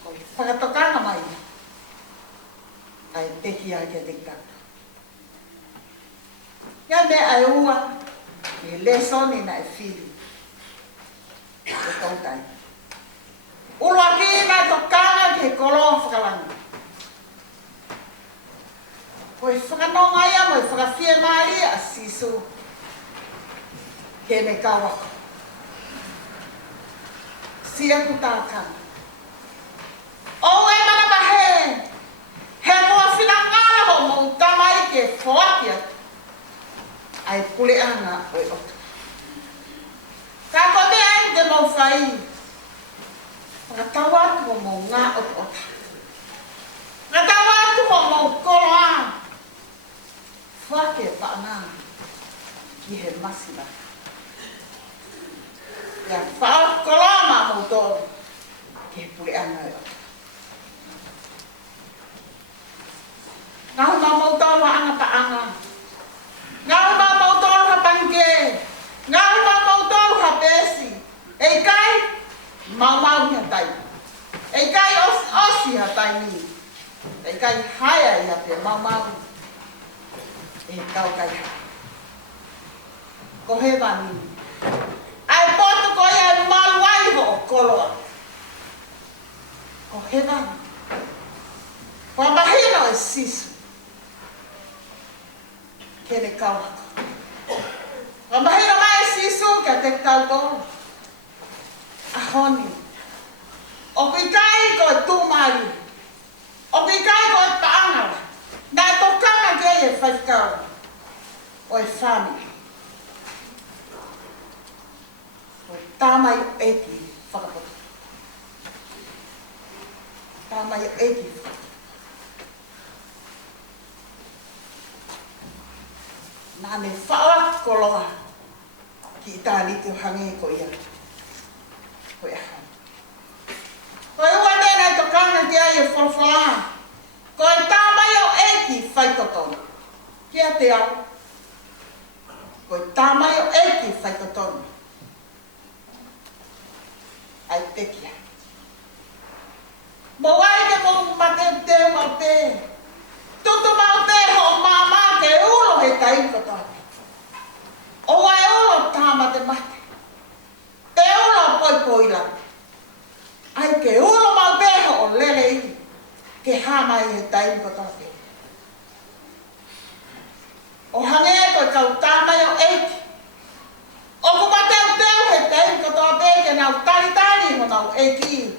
Koi whakatokanga mai. Ai teki ai ke tekata. Ia me ai ua, e lesoni na e fili. E tautai. Ulu aki na tokanga ke kolo whakalanga. Koe whakanonga ia mo e whakawhia mai a sisu. Ke me kawako. Sia ku tākana. O e mana mahe. He mua whinangara ho mo tamai ke whakia. Ai kuleanga o e otu. Ka kome ai te mau whai. Ngatawatu mo ngā otu ota. Ngatawatu mo koloa. Whake whaanga ki he masira. Ia whao koloa ma mo tōru ki he kuleanga o otu. Ngahu ma mo tōru anga paanga. Ngahu ma mo tōru ha pange. Ngahu ma mo tōru ha pesi. Ei kai, mau ia tai. Ei kai osi ha tai ni. Ei kai haia ia pe mau. Ei kau kai ha. Ko he vani. Ai poto ko ia maluai ho koloa. Ko he vani. Ko mahino e sisu. Kene kau haka. Ko mahino mai sisu ka te kau tōru. Ahoni. O kui kai ko tūmari. O kui whaikau o e whami. O e tāmai o eti whakapoto. Tāmai o eti whakapoto. Nā me whaoa koloa ki i tāli te hangi ko ia. Ko ia hana. Ko e ua tēnei to kanga ki ai e whalawhala. Ko e tāmai o eti whaikotonu. Kia te au. Ko e tāmai o eti whaikotonu. Ai te kia. Mo ai ke mo mateu teo mau te. Tutu mau te ho māmā ke ulo he tai kotonu. O wai ulo tāma te mate. Te ulo poi poi la. Ai ke ulo mau te ho o lele i. Ke hama i he tai kotonu. O hange ko kau tāmai o eiti. O ku mateu teo he tai kotonu te ke nau tari tari ho nau eiki.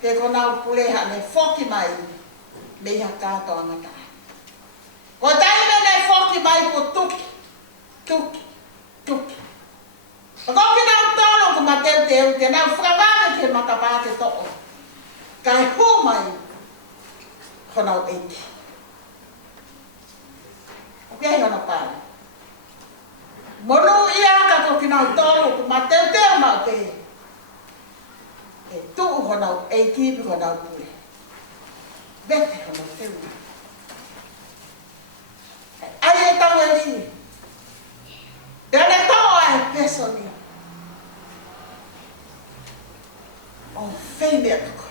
Ke ko nau puleha ne foki mai. Meha kātoa ngata. Ko taime nei foki mai ko tuki, tuki, tuki. O koki nau tolo ku mateu teo, te nau whakawaka ke matapāke to'o. Kai hu mai, ko nau eiti. O kei hana pāne. Monu ia ka koki nau tolo ku mateu teo mau te. E tuu ho nau eiti pi ko nau pule. Vete ho nau teo. Ai e tau e li. E ane tau ai peso ni. O whei mea tuko.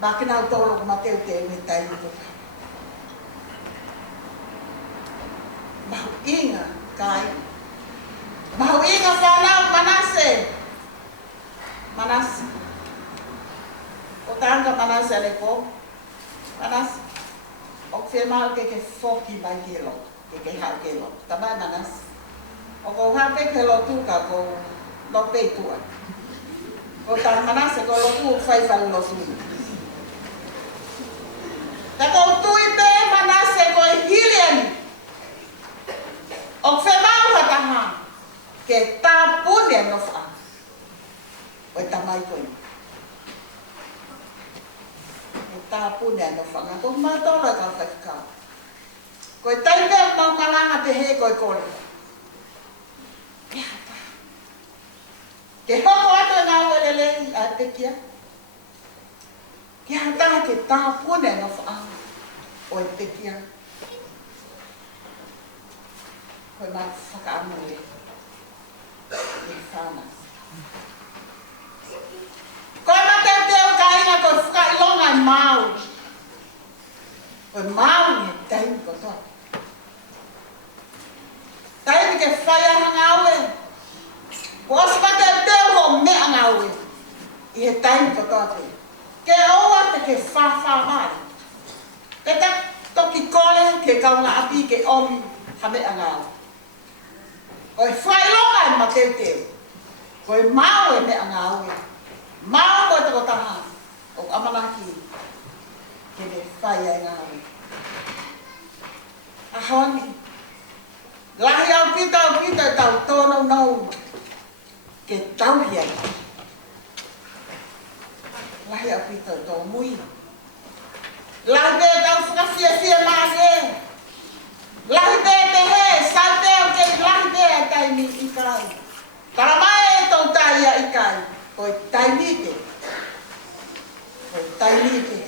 Maki nau tolo ku mateu te me tai ni tuka. Mahu inga kai. Mahu inga whanau Manase. Manase. O tanga Manase ane ko. Manase. O ke mau ke foki mai ke lo, ke hau ke lo. Tamai Manas. O ko hau ke lo tu ka ko lo pe tua. O ta Manas ko lo tu fai fai lo tu. Ta ko tu i pe Manas ko hilian. O ke mau hata ha ke ta pune no fa. O tamai ko. Ta pune no whanga, ko mātola ka whaikau. Ko e taime mau malanga te he koe kore. Kia ta. Ke hoko ato e ngā werele a te kia. Kia ta ke tā pune no whanga o e te kia. Koe mai whakaamure. E whana. Koe mateu teo ka inga koe whakailonga i mau. Koe mau ni e taimi kotoa. Taimi ke whai aha ngaue. Ko osi mateu teo ho mea ngaue. I he taimi kotoa te. Ke oa te ke whawha mai. Ke ta toki kore ke kaunga api ke omi ha mea ngaue. Koe whailonga i mateu teo. Koe mau e mea ngaue. Mau mo te kotaha o amanaki ke me whai ai ngāwe. Ahoni, lahi au pita tau tono nau ke tauhi ai. Lahi au pita tau mui. Lahi pe tau whakawhia maake. Lahi pe te he, sau teo ke lahi pe a taimi i kai. Taramai e tau tai a i kai. Koe taimite. Koe taimite.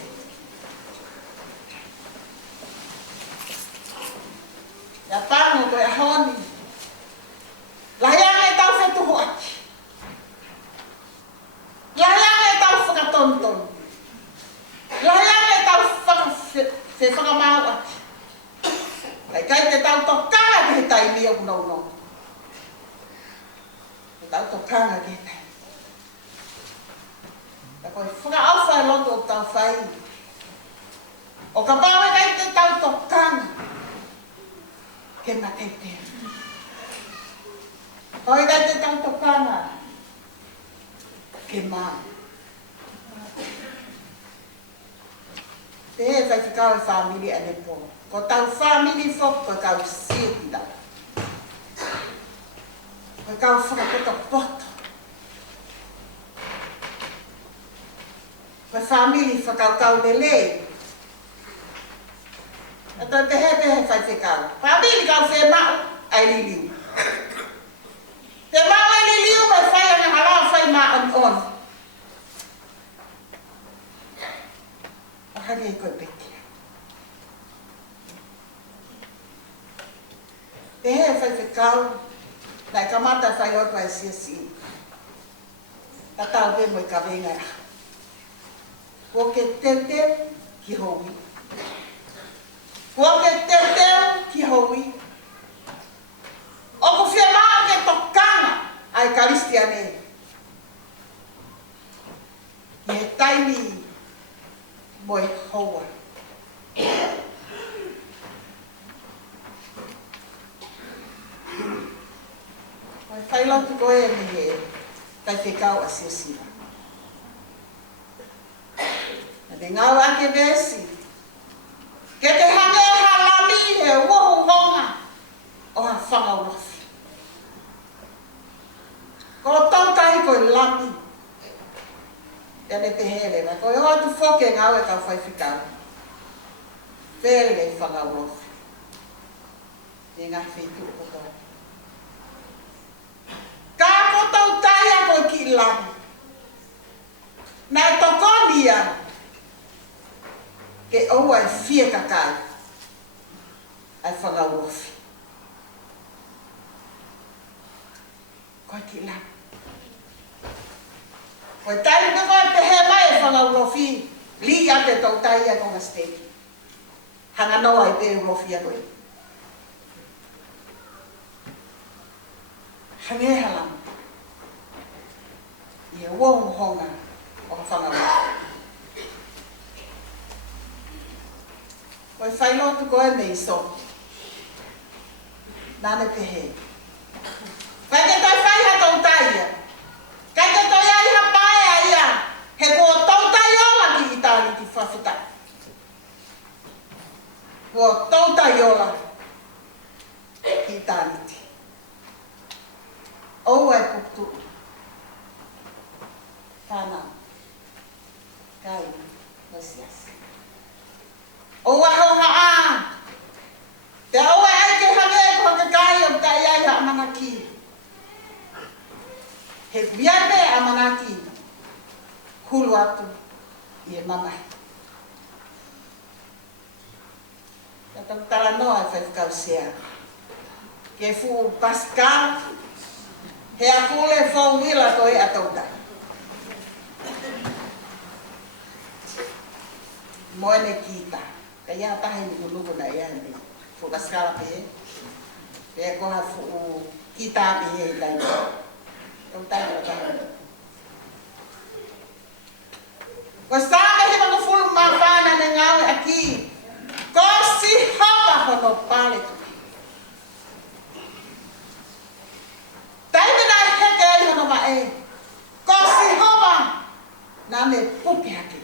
Ia pango koe ahoni. Lahiang e tau whetuho aki. Lahiang e tau whakatonton. Lahiang e tau whakamau aki. Kai te tau tokanga ki he taimi o no. Te tau tokanga ki he taimi. Koe whakaawha e loto o tau whai. O ka pawe kai te tau tokanga. Ke matei te. Koe kai te tau tokanga. Ke maa. Te he whai whikau e whamiri ane po. Ko tau whamiri whok ko kau siri da. Ko kau whakapoto poto. Ko whamiri whakau kau lele. Ato te he whai whikau. Whamiri kau whe mau ai liliu. Te mau ai liliu mai whai ane hala whai maa on on. Ahari e koe peke. Te he whai whikau. Nai kamata whai otua e sia si. Ta tau pe mo i ka venga e. Ko ke teteu ki houi. Ko ke teteu ki houi. O ko whia maa ke tokanga ai karistia ne. I he taimi mo i hoa. Mai whailau tu koe e me he tai whekau a siasira. Na te ngau ake vesi. Ke te hange halami he wohu honga o ha whanga urofi. Ko tautai koe lami. Tene te hele na koe hoa tu whoke ngau e kau whai whikau. Where whanga urofi. Te ngā whetu o koe. Ka ko tautai a koe ki lami. Nai tokonia ke ou ai fia kakai ai whangaurofi. Koe ki la. Koe tai me koe te he mai e whangaurofi li a te tautai a konga steki. Hanga noa i pe urofi a koe. Hange halam. I e wohu honga o whangaurofi. Koe whailotu koe me iso. Nane te he. Kai ke toi whai ha tautai ia. Kai ke toi ai ha pae a ia. He kua tautai ola ki Itali ki whawhita. Kua tautai ola ki Itali ti. Ou e putu. Whanau. Kai. Nosias. O waho haa. Te oe ai ke hange e kua kakai o tai ai ha amanaki. He viame amanaki. Hulu atu i e mamai. Ka tautara noa e whaifukau sea. Ke fu Pascal. He akule whau wila koe a tautai. Moene kita. Kaya tahay ni gulugo na yan. Fu Pascal pe. Kaya ko ha fu kita pe dai. Tautai na tayo. Gostava de quando for uma vana nenhum aqui. Cosi hava quando pale. Daí me dá requer no vai. Cosi hava na me pupi aqui.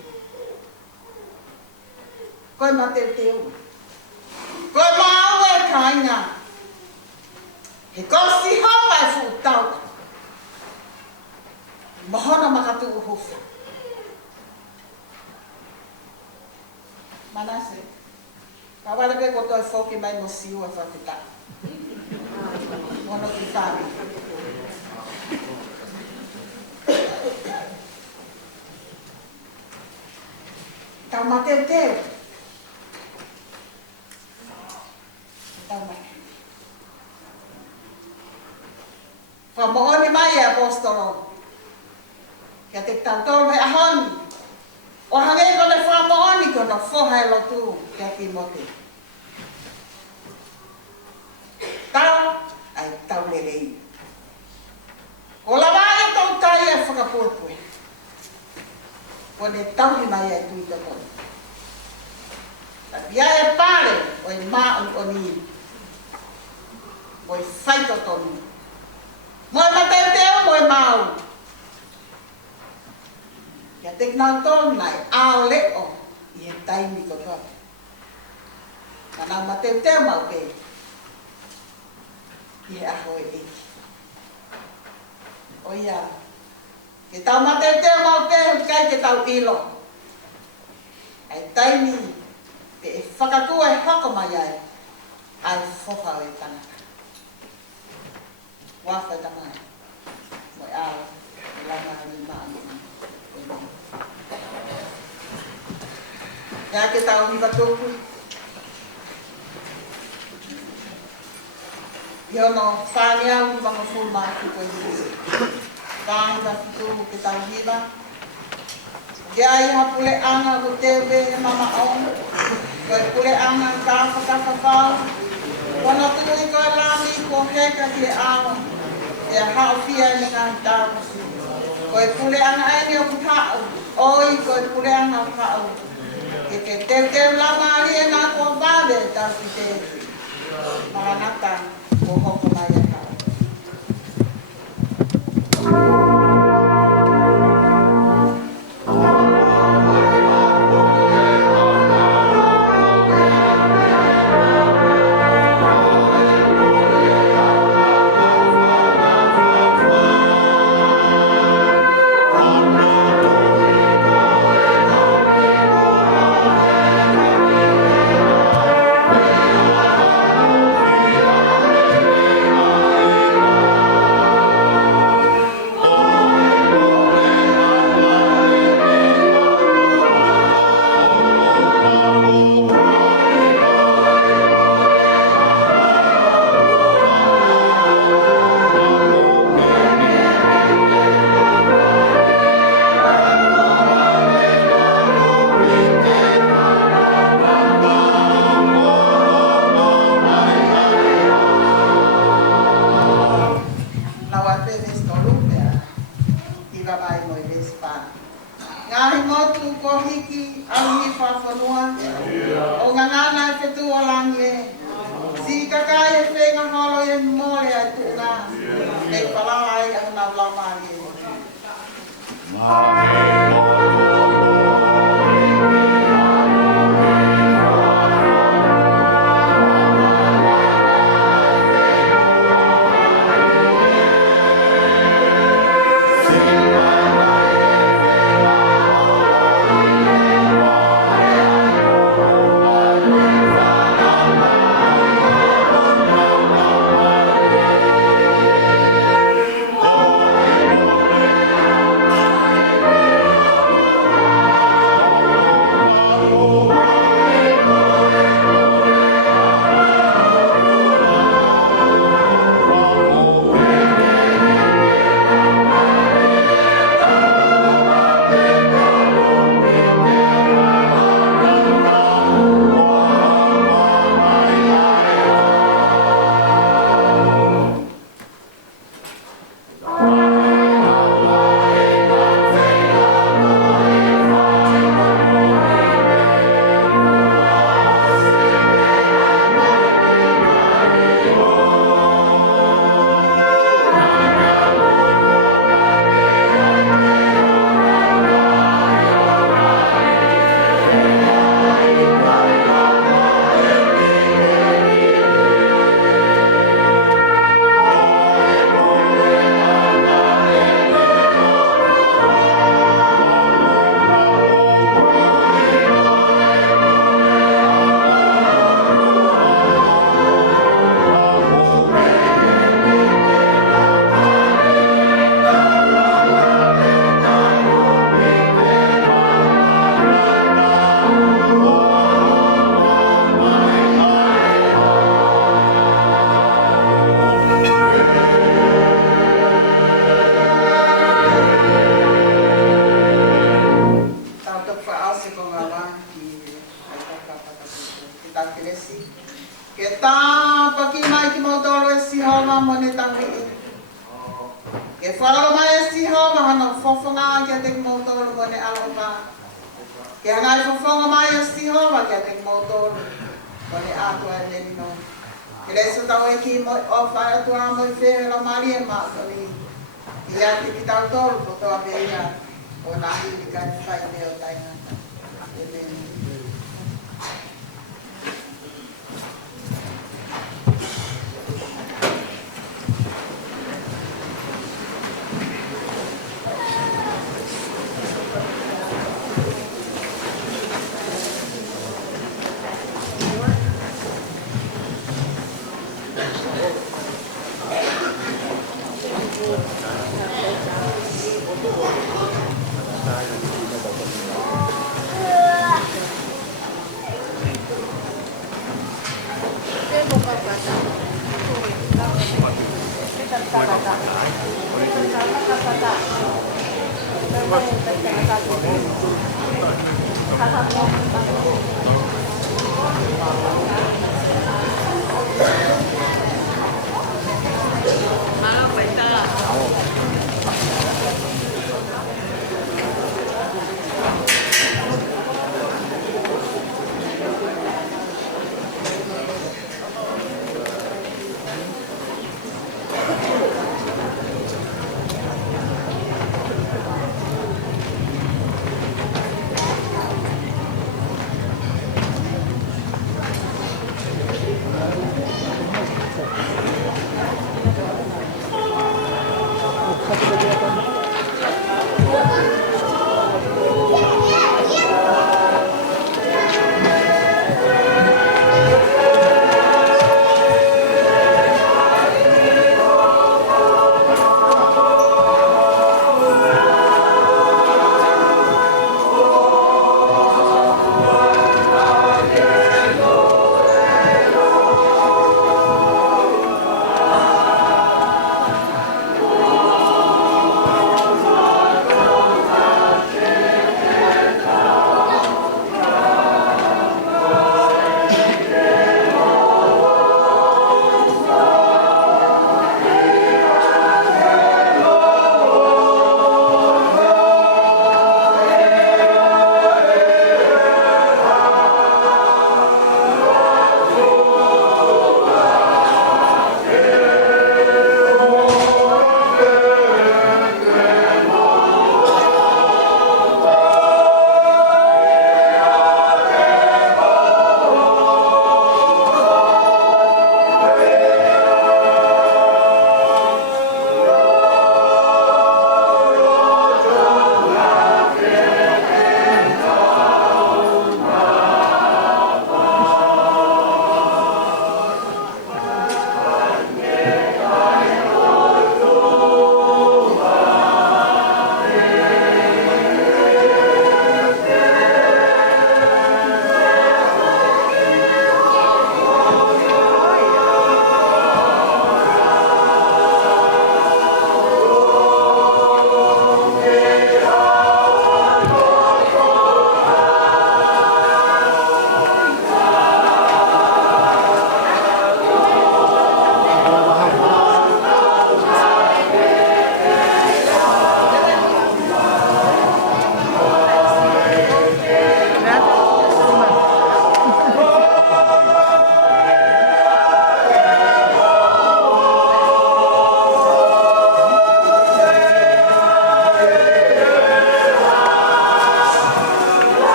Coi mateu. Coi mau é cainha. E cosi hava é futau. Mahona makatu uhufu. Manase. Kawala ke ko to foki mai mo siu a fatita. Mono ki fabi. Tamatete. Tamatete. Famooni mai apostolo. Ke te tanto me ahon. O hange ko le whamooni ko na whoha e lotu te Timote. Tau ai tau lelei. O lawa e tau tai e whakapurpue. Ko ne tau hi mai e tui te koi. Ta pia e pare o e maa o ni. O e whaito tonu. Mo e mateu mo e mau. Ia te knau tōna e ao leo i e taimi ko toa. Kana mateu teo mau ke. I aho e eki. O ia, ke tau mateu teo mau ke, kai ke tau ilo. Ai taimi, ke e whakakua e hoko mai ai, ai whokau e tangata. Wawha tamai, moi ao, e langa ni maami. Ia ke tau hiva tōku. Ia no whāni au hiva ma fūma ki koe hiva. Tāhi wa fitu ke tau hiva. Ia i hapule anga ko tewe e mama on. Koe pule anga ka whakawhawhau. Wana tū i koe lami ko heka ki e ao. E a hao fia e ngā tāwasi. Koe pule anga aeni o kutau. Oi koe pule anga o kutau. Ke te lama ali e nā kua vāwe tau ki te maranata ko hoko mai e kau. Ngahi motu ko hiki ahi whawhanua. O ngā ngāna e whetua langi e. Si kakai e whenga holo e mole ai tūna. E whalawa ai au nau lamari e. Amen. Hãy subscribe cho kênh Ghiền Mì Gõ để không bỏ lỡ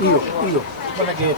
Io, guarda che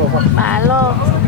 Hello, Malo.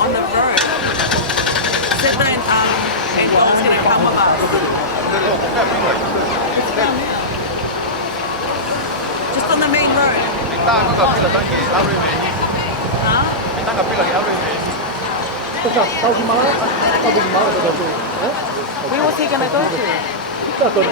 On the road. Said that Edward's going to come with us. Just on the main road. Where was he going to go to?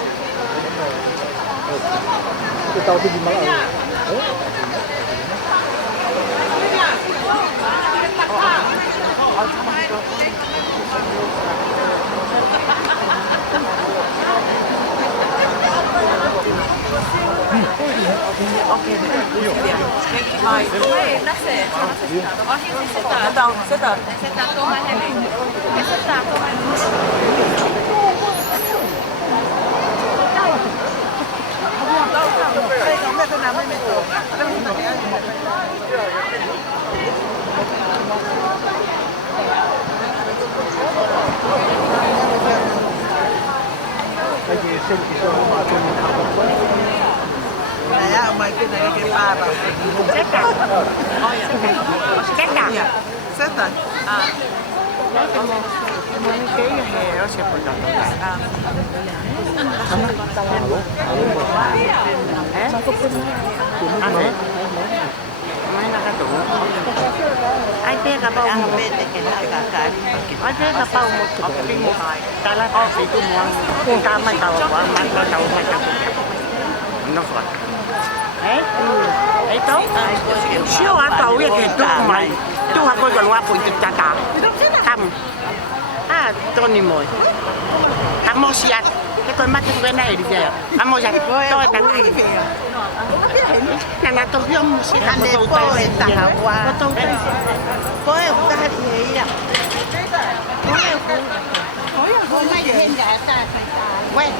Dạ, mời cái này cái ba bà. Xét cả. Xét cả. Dạ, xét rồi. Cái hè nó sẽ phải đọc lại. Ai biết là bao một bên để cái ai biết là bao một cái một cái là có gì cũng muốn ta mới đầu mà đầu nó phải ấy tốt siêu ăn tàu vậy thì tôi mày tôi học coi còn qua phụ chụp cả thăm cho ni mồi thăm mua xiết cái con mắt cái này đi giờ ăn mua xiết tôi tặng là tôi biết mua xiết ăn tôi tay tặng qua tôi tay có em ta thì vậy à có mấy hiện giả ta quen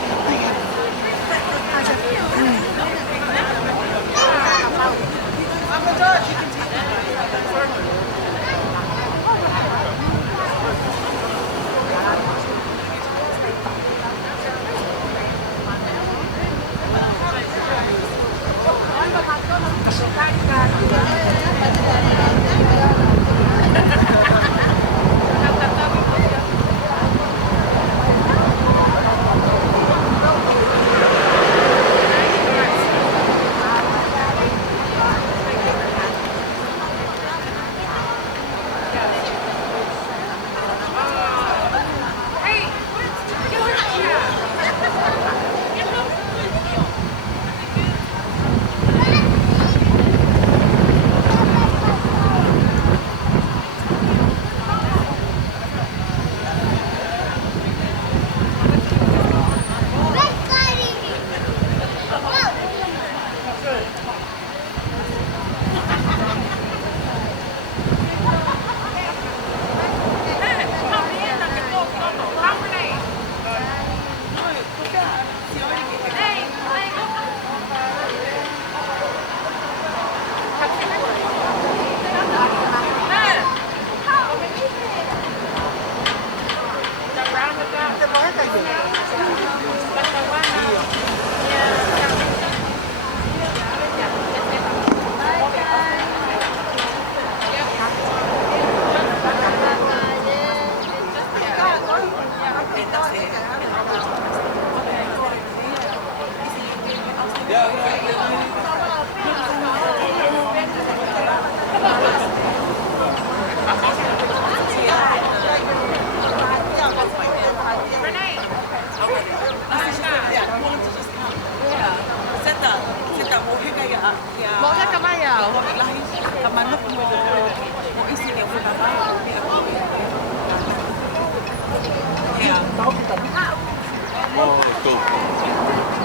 Liko.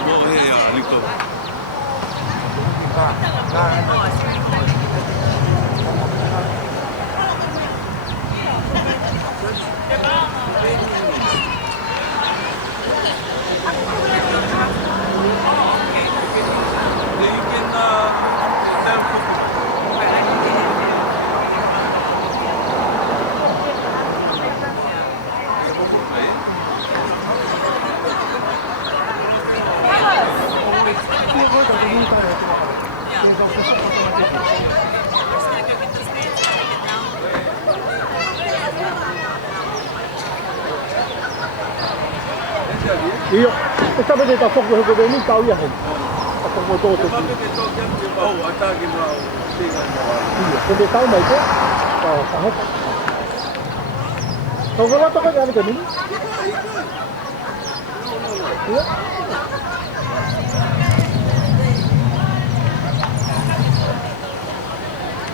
Mo he ya Liko. Io, questa vedete a poco che viene in Italia, a poco dopo. Oh, attacchi bravo. Io, come sta mai che? Kau kalau tak kau jangan ni. Iya.